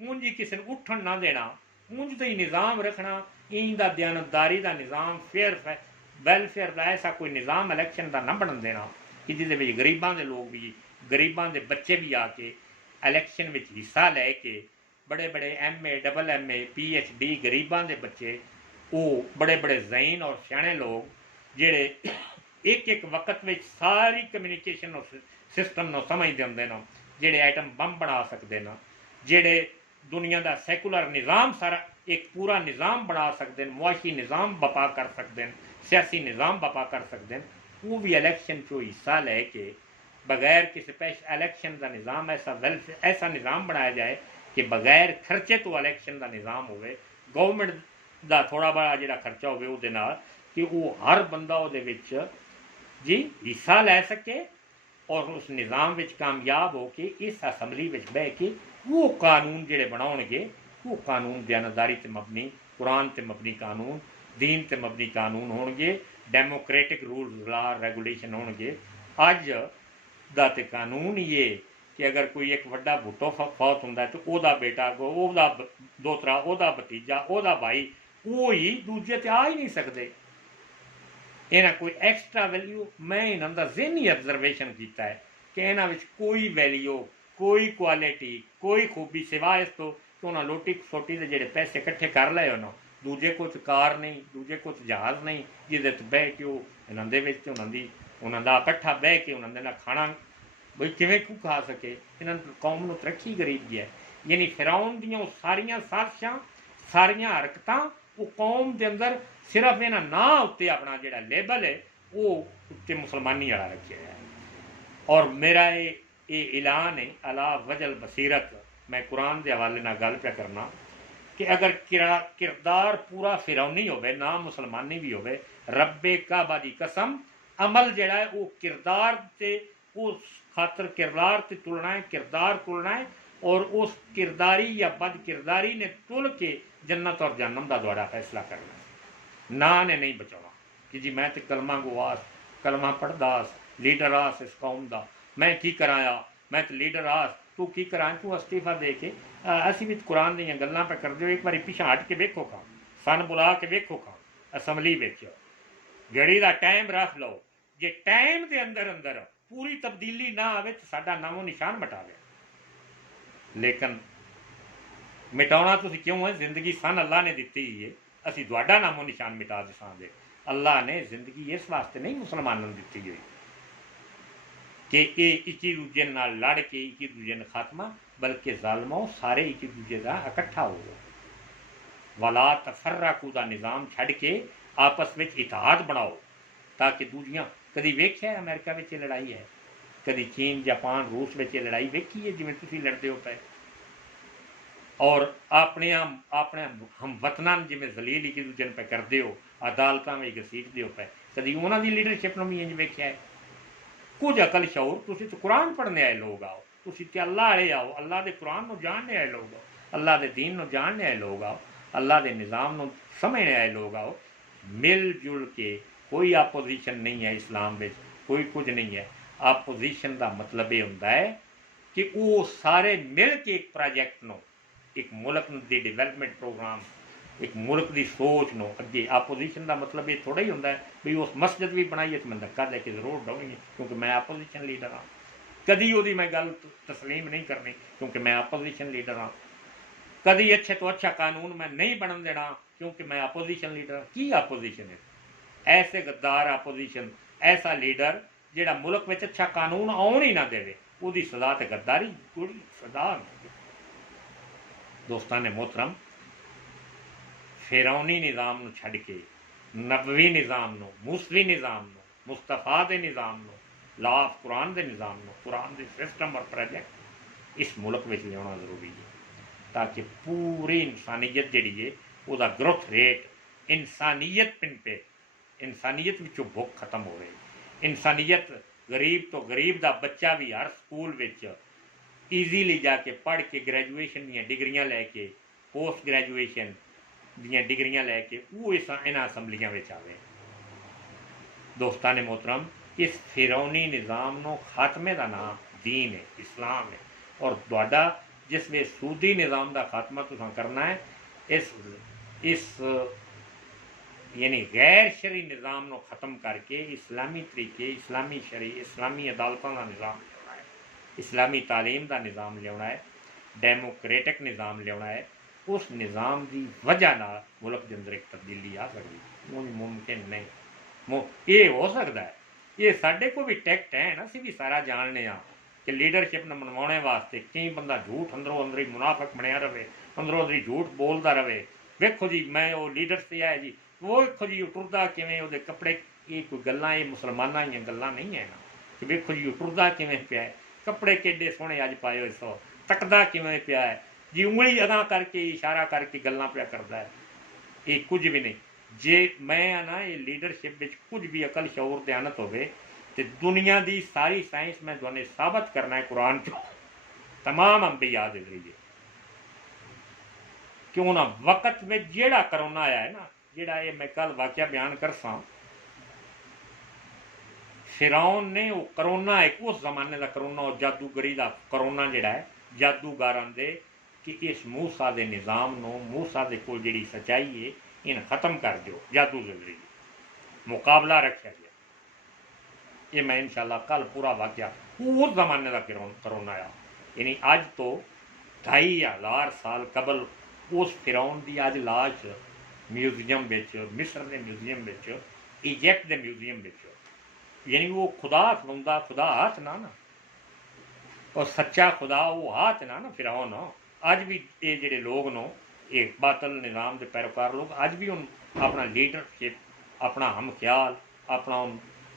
ਉਂਝ ही किसी ने उठन ना देना, ਉਂਝ तो ही निज़ाम रखना, इंज का दयानतदारी का निज़ाम, फेयर वैलफेयर का ऐसा कोई निज़ाम इलैक्शन का ना बनन देना कि जिहदे गरीबां दे लोग भी, गरीबां दे बच्चे भी आके इलैक्शन में हिस्सा लैके, बड़े बड़े MA डबल MA PhD गरीबां दे बच्चे, वो बड़े बड़े ज़हीन और सियाणे लोग जिहड़े एक एक वक्त में सारी कम्यूनीकेशन सिस्टम न समझते होंदे न, जिहड़े आइटम बम बना सकते हैं, जिहड़े दुनिया का सैकुलर निज़ाम सारा एक पूरा निज़ाम बना सकते हैं, मुआशी निज़ाम बपा कर सकते हैं, सियासी निज़ाम बपा कर सकते हैं, वो भी इलैक्शन चो हिस्सा लैके बगैर किसी इलैक्शन का निज़ाम ऐसा निज़ाम बनाया जाए कि बगैर खर्चे तो इलैक्शन का निज़ाम हो, गवर्नमेंट का थोड़ा बड़ा जो खर्चा हो कि वो हर बंदा वो जी हिस्सा लै सके और उस निज़ाम विच कामयाब हो के इस असैम्बली विच बह के वो कानून जिहड़े बनाउणगे, वो कानून बयानतदारी ते मबनी, कुरान ते मबनी कानून, दीन ते मबनी कानून होणगे, डेमोक्रेटिक रूल्स लॉ रेगुलेशन होणगे। अज दा ते कानून ये कि अगर कोई एक वड्डा भुट्टो फौत हुंदा तो ओहदा बेटा, ओहदा दोतरा, ओहदा भतीजा, ओहदा भाई, वो ही दूजे ते आ ही नहीं सकते। इन्हें कोई एक्स्ट्रा वैल्यू, मैं इन्हों का ज़हनी ऑब्जरवेशन किया है कि इन्होंने कोई वैल्यू, कोई क्वालिटी, कोई खूबी सिवाय इस तो कि उन्होंने लोटी सोटी के जोड़े पैसे इकट्ठे कर ले, उन्होंने दूजे कुछ कार नहीं, दूजे कुछ जहाज़ नहीं जिद बह के उन्होंने इकट्ठा बह के उन्होंने खाना बई किमें क्यों खा सके, इन्होंने कौम को तरक्की गरीबी है। यानी फिरौन दियाँ सारिया साजिशां, सारिया हरकतां वो कौम के अंदर सिर्फ इन्हों ना उत्ते अपना जोड़ा लेबल है वो उत्ते मुसलमानी वाला रखे है। और मेरा ये ऐलान है अला वजल बसीरत, मैं कुरान के हवाले ना गल पे करना कि अगर किरदार पूरा फिरौनी हो, ना मुसलमानी भी हो, रब्बे काबा दी कसम अमल जड़ा है वो किरदार से उस खातर किरदार से तुलना है, किरदार तुलना है और उस किरदारी या बद किरदारी ने तुल के जन्नत और जहन्नम का द्वारा फैसला करना है, ना ने नहीं बचाना कि जी मैं तो कलमा गुआस, कलमा पढ़दा लीडर आस इस कौम का, मैं की कराया, मैं तो लीडर आस, तू की करा, तू अस्तीफा दे के असी भी कुरान दी गल्लां पे कर दो, एक बार पिछा हट के वेखो खां, सन बुला के वेखो खां असैम्बली विच घड़ी का टाइम रख लो, जे टाइम के अंदर अंदर पूरी तब्दीली ना आवे तो साडा नामो निशान मिटा दे। लेकिन मिटाना तुसीं क्यों है, जिंदगी सन अल्लाह ने दिती ही है, असी तुहाडा नामो निशान मिटा दसांगे। अल्लाह ने जिंदगी इस वास्ते नहीं मुसलमानों को दी हुई कि ये एक दूजे नाल लड़ के एक दूजे ने खात्मा, बल्कि जालमो सारे एक दूजे का इकट्ठा हो, वला तफर्रकू का निज़ाम छड़ के आपस में इतिहाद बनाओ, ताकि दूजियां कभी वेख्या है अमेरिका में लड़ाई है, कभी चीन जापान रूस में लड़ाई वेखी है जिमें तुसीं लड़ते हो पे, और अपने हम वतना जिमें जलील एक दूजे पे करते हो, अदालतों में घसीटते हो पे, कभी उन्होंने लीडरशिप में भी इंज वेख्या है। कुछ अकल शौर, तुसीं तो कुरान पढ़ने आए लोग आओ, तुसीं ते अल्लाह वाले आओ, अल्लाह के कुरान को जानने आए लोग आओ, अल्लाह के दीन को जानने आए लोग आओ, अल्लाह के निज़ाम नूं समझने आए लोग आओ, मिल जुल के, कोई आपोजिशन नहीं है इस्लाम में, कोई कुछ नहीं है। आपोजिशन का मतलब ये होंदा है कि वो सारे मिल के एक प्रोजैक्ट नूं, एक मुल्क की डिवेलपमेंट प्रोग्राम, एक मुल्क की सोच नूं अगे। आपोजिशन का मतलब ये थोड़ा ही होंदा है भी उस मस्जिद भी बनाई तो मैं धक्का लेके जरूर डाउनी है क्योंकि मैं आपोजिशन लीडर हाँ। कदी वो मैं गल तस्लीम नहीं करनी क्योंकि मैं आपोजिशन लीडर हाँ। कदी अच्छे तो अच्छा कानून मैं नहीं बनन देना क्योंकि मैं अपोजिशन लीडर। की अपोजिशन है? ऐसे गद्दार अपोजिशन, ऐसा लीडर जिहड़ा मुल्क में अच्छा कानून आउण ही ना देवे, उसकी सजा तो गद्दारी, कोई सजा। दोस्तान मोहतरम, फिरौनी निज़ाम नूं छड्ड के नबवी निज़ाम नूं, मूसवी निज़ाम नूं, मुस्तफा के निज़ाम नूं, लॉ ऑफ कुरान के निज़ाम नूं, कुरान के सिस्टम और प्रोजैक्ट इस मुल्क में लियाना जरूरी है ताकि पूरी इंसानियत जिहड़ी है उसका ग्रोथ रेट, इंसानियत पिन पे, इंसानियत विचों भुख खत्म हो रही। इंसानियत, गरीब तो गरीब का बच्चा भी हर स्कूल विच ईजीली जाके पढ़ के ग्रैजुएशन दी डिग्रियां लैके, पोस्ट ग्रैजुएशन दी डिग्रियां लैके वो इन्हां असैम्बलियां विच आवे। दोस्तान मोहतरम, इस फिरौनी निज़ाम नूं खात्मे का नाम दीन है, इस्लाम है। और तुहाडा जिस वे सूदी निज़ाम का खात्मा तुसां करना है, इस यानी गैर शरी निज़ाम नूं ख़त्म करके इस्लामी तरीके, इस्लामी शरी, इस्लामी अदालतों का निज़ाम लिया है, इस्लामी तालीम का निज़ाम लिया है, डेमोक्रेटिक निज़ाम लिया है। उस निज़ाम की वजह नाल मुल्क के अंदर एक तब्दीली आ सकती। मुमकिन नहीं, ये हो सकता है, ये साढ़े को भी टैक्ट है ना, असीं भी सारा जानने कि लीडरशिप न मनवाने वास्ते कई बंदा झूठ अंदरों अंदर ही मुनाफक बनया रहे, अंदरों अंदर ही झूठ बोलता रहे। वेखो जी मैं वो लीडर से आया जी, वो वेखो जी टुरदा किवें, वो कपड़े, ये कोई गल्लां ये मुसलमानां दी गल्लां नहीं है ना कि वेखो जी टुरदा किवें पिया है, कपड़े केडे सोहणे अज पाए हुए सो, तकदा किवें पिया है जी, उंगली अदा करके इशारा करके गल्लां पिया करदा है। ये कुछ भी नहीं। जे मैं ना ये लीडरशिप में कुछ भी अकल शौर दयानत होवे तो दुनिया की सारी साइंस में तुहानूं साबित करना है कुरान चो तमाम अंबिया दे जरिए। क्यों ना वक्त में जेड़ा करोना आया है ना, जेड़ा ये मैं कल वाकया बयान कर सा, फिरौन ने वो करोना एक उस जमाने का करोना, और जादूगरी का करोना जेड़ा है, जादूगर आंदे कि इस मूसा के निज़ाम नूं, मूसा के कोल जिहड़ी सच्चाई है इन खत्म कर दो, जादू के जरिए मुकाबला रखा गया। ये मैं इंशाल्लाह कल पूरा वाकया उस जमाने का करोना आया, यानी अज तो 2500 साल कबल उस फिरौन की अज लाश म्यूजियम विच, मिस्र के म्यूजियम विच, इजिप्ट के म्यूजियम विच, यानी वो खुदा खलोंदा, खुदा हाथ ना ना, और सच्चा खुदा वो हाथ ना ना फिरौन। अज भी ये जिहड़े लोग नो, ये बातल निज़ाम के पैरोकार लोग अज भी उन अपना लीडरशिप, अपना हम ख्याल, अपना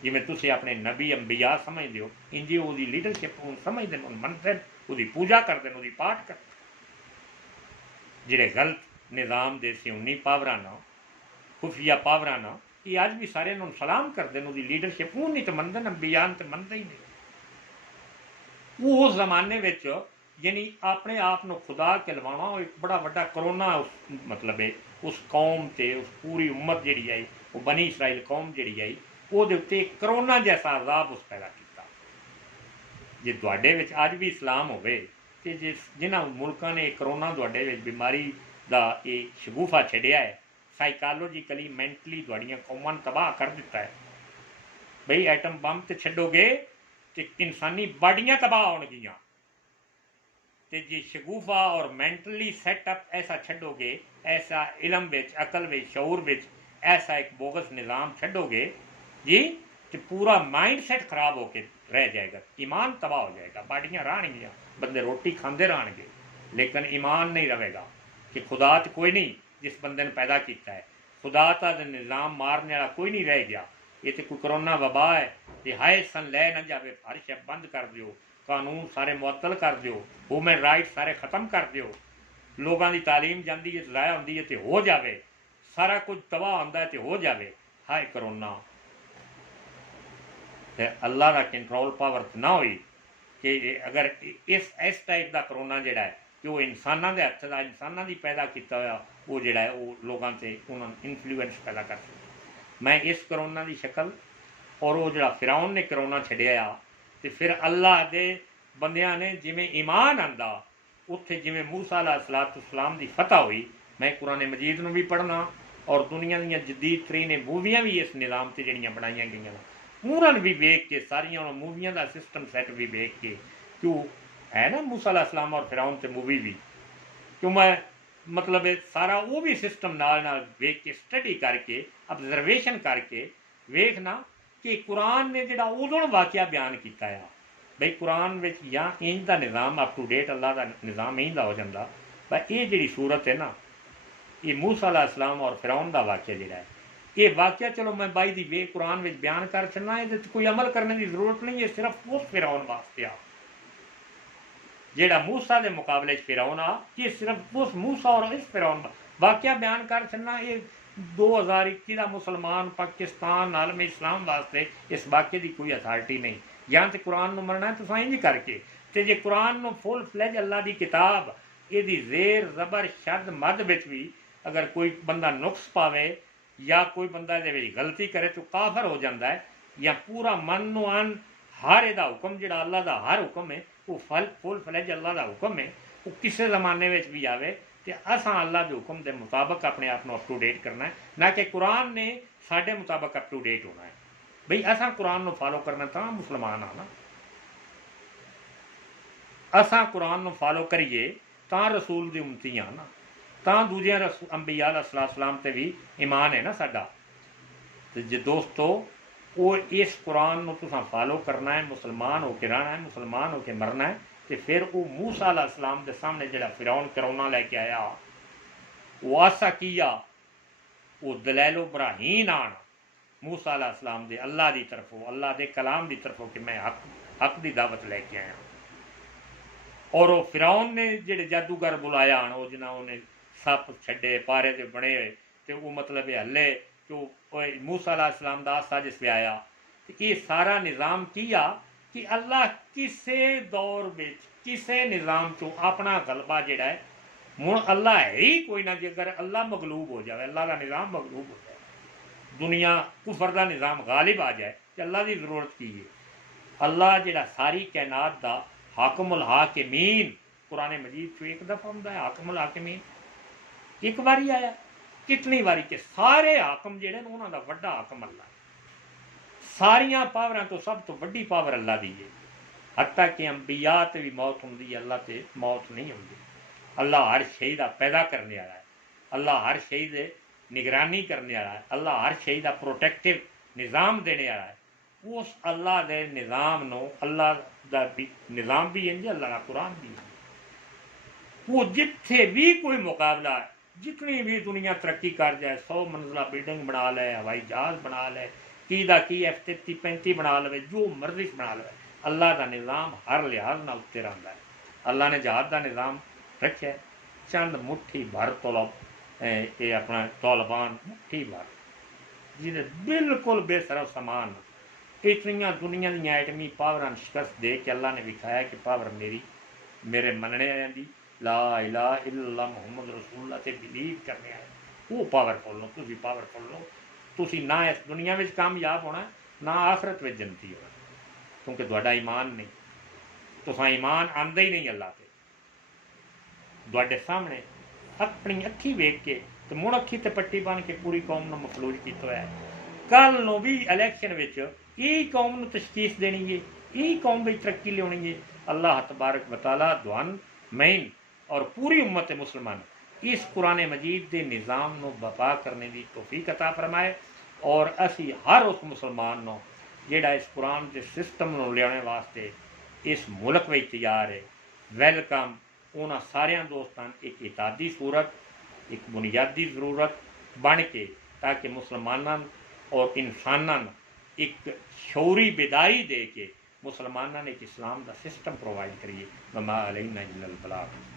जिमें तुसीं अपने नबी अंबिया समझते हो, इंजी वो लीडरशिप समझते हैं, मनते हैं, उसकी पूजा करते हैं, उसकी पाठ करते। जिहड़े गलत निज़ाम दे सिउनी पावरां ना, खुफिया पावरां ना, ये अज भी सारे सलाम करते हैं, उसकी लीडरशिप वो नहीं तो मनते, अंबिया तो मनते ही नहीं। वो उस जमाने विच यानी अपने आप को खुदा कहलवाना एक बड़ा वड्डा करोना उस मतलब है उस कौम से, उस पूरी उम्मत जी आई, वो बनी इसराइल कौम जी आई, वो करोना जैसा अजाब उस पैदा किया। जे तुहाडे विच अज भी इस्लाम होवे ते जे जिन्हां मुल्कां ने करोना तुहाडे विच बीमारी का ये शगूफा छड्डिया है, साइकोलॉजिकली मैंटली तुहाडियां कौमां तबाह कर दिता है। बई एटम बम तो छड्डोगे तो इंसानी बाडियां तबाह होणगियां, ते जे शगूफा और मैंटली सैटअप ऐसा छड्डोगे, ऐसा इलम विच, अकल विच, शऊर विच ऐसा एक बोगस निज़ाम छड्डोगे जी, तो पूरा माइंड सैट खराब होके रह जाएगा, ईमान तबाह हो जाएगा, बाडियां रहणगियां, बंदे रोटी खाते रहणगे लेकिन ईमान नहीं रहेगा कि खुदा तो कोई नहीं जिस बंदे ने पैदा किया है, खुदा का निज़ाम मारने वाला कोई नहीं रह गया। ये तो कोई करोना वबा है, ये हाय सन लै न जाए, हर शय बंद कर दो, कानून सारे मुअत्तल कर दो, वूमेन राइट सारे खत्म कर दो, लोगों की तालीम जाती है ज़ाया होती है तो हो जाए, सारा कुछ तबाह होता है तो हो जाए। हाय करोना, तो अल्लाह का कंट्रोल पावर ना हुई कि अगर इस टाइप का करोना जोड़ा है कि वो इंसानों के हथ का इंसानों की पैदा किया हुआ वो जोड़ा है वो लोगों से उन्होंने इन्फ्लुएंस पैदा कर सकता। मैं इस करोना की शक्ल और वो जो फिराउन ने करोना छड़िया तो फिर अल्लाह के बंदियां ने जिमें ईमान आंदा उत्थे जिमें मूसा अलैहिस्सलाम की फतह हुई। मैं कुरान मजीद में भी पढ़ना और दुनिया दी जदीद तरीन मूवियां भी इस निज़ाम से जड़ियाँ बनाई गई उन्होंने भी वेख के सारिया मूवियां का सिस्टम सैट भी वेख के क्यों है ना मूसा अलैहिस्सलाम और फिराउन से मूवी भी क्यों मैं मतलब सारा वो भी सिस्टम नाल वेख के स्टडी करके ऑब्जर्वेशन करके वेखना कि कुरान ने जो उदों वाक़या बयान किया है बई कुरान में या इंज का निज़ाम अप टू डेट अल्लाह का निज़ाम इंज का हो जाता भाई ये जी सूरत है ना ये मूसा अलैहिस्सलाम और फिरौन का वाक़या जोड़ा है ये वाक़या चलो मैं बाई दी वे कुरान में बयान कर छना ये कोई अमल करने की जरूरत नहीं है सिर्फ उस फिरौन वास्ते आ जेड़ा मूसा के मुकाबले फिरौन आ ये सिर्फ उस मूसा और इस फिरौन वाक़या बयान कर छना ये 2021 का मुसलमान पाकिस्तान आलम इस्लाम वास्ते इस वाक़े की कोई अथॉरिटी नहीं या तो कुरान को मनना तो इंज करके तो जे कुरान को फुल फ्लैज अल्लाह की किताब ये जेर जबर शद मद विच भी अगर कोई बंदा नुक्स पावे या कोई बंदा ये गलती करे तो काफर हो जाता है या पूरा मन नो अन हर यदा हुक्म जो अल्लाह का हर हुक्म है वो फुल फ्लैज अल्लाह का हुक्म है वो किसी जमाने में भी आवे तो असा अल्लाह के हुक्म के मुताबिक अपने आप को अप टू डेट करना है ना कि कुरान ने साढ़े मुताबिक अप टू डेट होना है बई असा कुरान को फॉलो करना तो मुसलमान आना असा कुरान को फॉलो करिए तो रसूल की उम्मती हाँ ना तो दूजे अंबिया अलैहिस्सलाम ते भी ईमान है ना साडा तो जे दोस्तों वो इस कुरान को तुसां फॉलो करना है मुसलमान होकर रहना है मुसलमान होकर मरना है तो फिर वो मूसा अलैहिस्सलाम के सामने जो फिरौन करोना लैके आया वो आसा किया वो दलैलो बराहीन आन मूसा अलैहिस्सलाम दे अल्लाह की तरफों अल्लाह के कलाम की तरफों कि मैं हक की दावत लैके आया और वो फिरौन ने जेडे जादूगर बुलाया वो जिन्हें उन्हें सप छे पारे से बने हुए तो वो मतलब हले तो मूसा अलैहिस्सलाम का साजिश पे आया तो ये सारा निज़ाम किया कि अल्लाह किसी दौर में किसी निज़ाम चो अपना गलबा जोड़ा है हूँ अल्लाह है ही कोई ना कि अगर अल्लाह मगलूब हो जाए अल्लाह का निज़ाम मगलूब हो जाए दुनिया कुफर का निज़ाम गालिब आ जाए तो अल्लाह की जरूरत की है अल्लाह जो सारी कैनात का हाकमुल हाकिमीन कुरान मजीद चो एक दफ़ा होंगे हाकमुल हाकिमीन एक बारी आया कितनी बारी के सारे हाकम जोड़े उन्होंने का वड्डा हाकम अल्लाह सारिया पावरां तो सब तो वड्डी पावर अल्लाह दी है हत्ता कि अंबिया ते भी मौत होंगी अल्लाह ते मौत नहीं होंगी अल्लाह हर शे का पैदा करने वाला है अल्लाह हर शे दे निगरानी करने वाला है अल्लाह हर शे का प्रोटेक्टिव निज़ाम देने वाला है उस अल्लाह के निज़ाम नो अल्लाह का भी निज़ाम भी इंज अल्लाह का कुरान भी वो जिथे भी कोई मुकाबला है जितनी भी दुनिया तरक्की कर जाए 100 मंजिला बिल्डिंग बना ले हवाई जहाज बना ले की F-33-35 बना ले जो मर्जी बना ले अल्लाह का निज़ाम हर लिहाज न उत्ते रहा है अल्लाह ने जहाज का निज़ाम रखे चंद मुट्ठी भर तलब ये अपना तौलबान मुट्ठी भर जिन्हें बिल्कुल बेसरफ समान इतनिया दुनिया दी एटमी पावर शिकस्त दे के अल्लाह ने दिखाया कि पावर मेरे मनने दी ला इलाहा इल्लल्लाह मुहम्मद रसूलुल्लाह से बिलीव करने आए वो पावरफुल लो तुम पावरफुल लो तुम ना इस दुनिया में कामयाब होना ना आखरत में जन्नती होना क्योंकि तुहाडा ईमान नहीं तुसां ईमान आंदा ही नहीं अल्लाह से तुहाडे सामने अपनी अखी वेख के तो मुड़ अखी ते पट्टी बन के पूरी कौम ने मफलूज किया है कल नो भी इलैक्शन विच यही कौम नूं तशखीस देनी है यही कौम में तरक्की लियानी है अल्लाह तबारक व तआला दुआन मैन और पूरी उम्मत मुसलमान इस कुरान मजीद के निज़ाम को बपा करने की तौफीक अता फरमाए और असी हर उस मुसलमान को जिहड़ा इस कुरान के सिस्टम को लियाने वास्ते इस मुल्क में तैयार है वेलकम उन्होंने सारिया दोस्तों एक इतादी सूरत एक बुनियादी ज़रूरत बन के ताकि मुसलमानों और इंसानों एक शौरी बेदारी दे के मुसलमानों ने एक इस्लाम का सिस्टम प्रोवाइड करिए वमा अलैना इल्लल बलाग।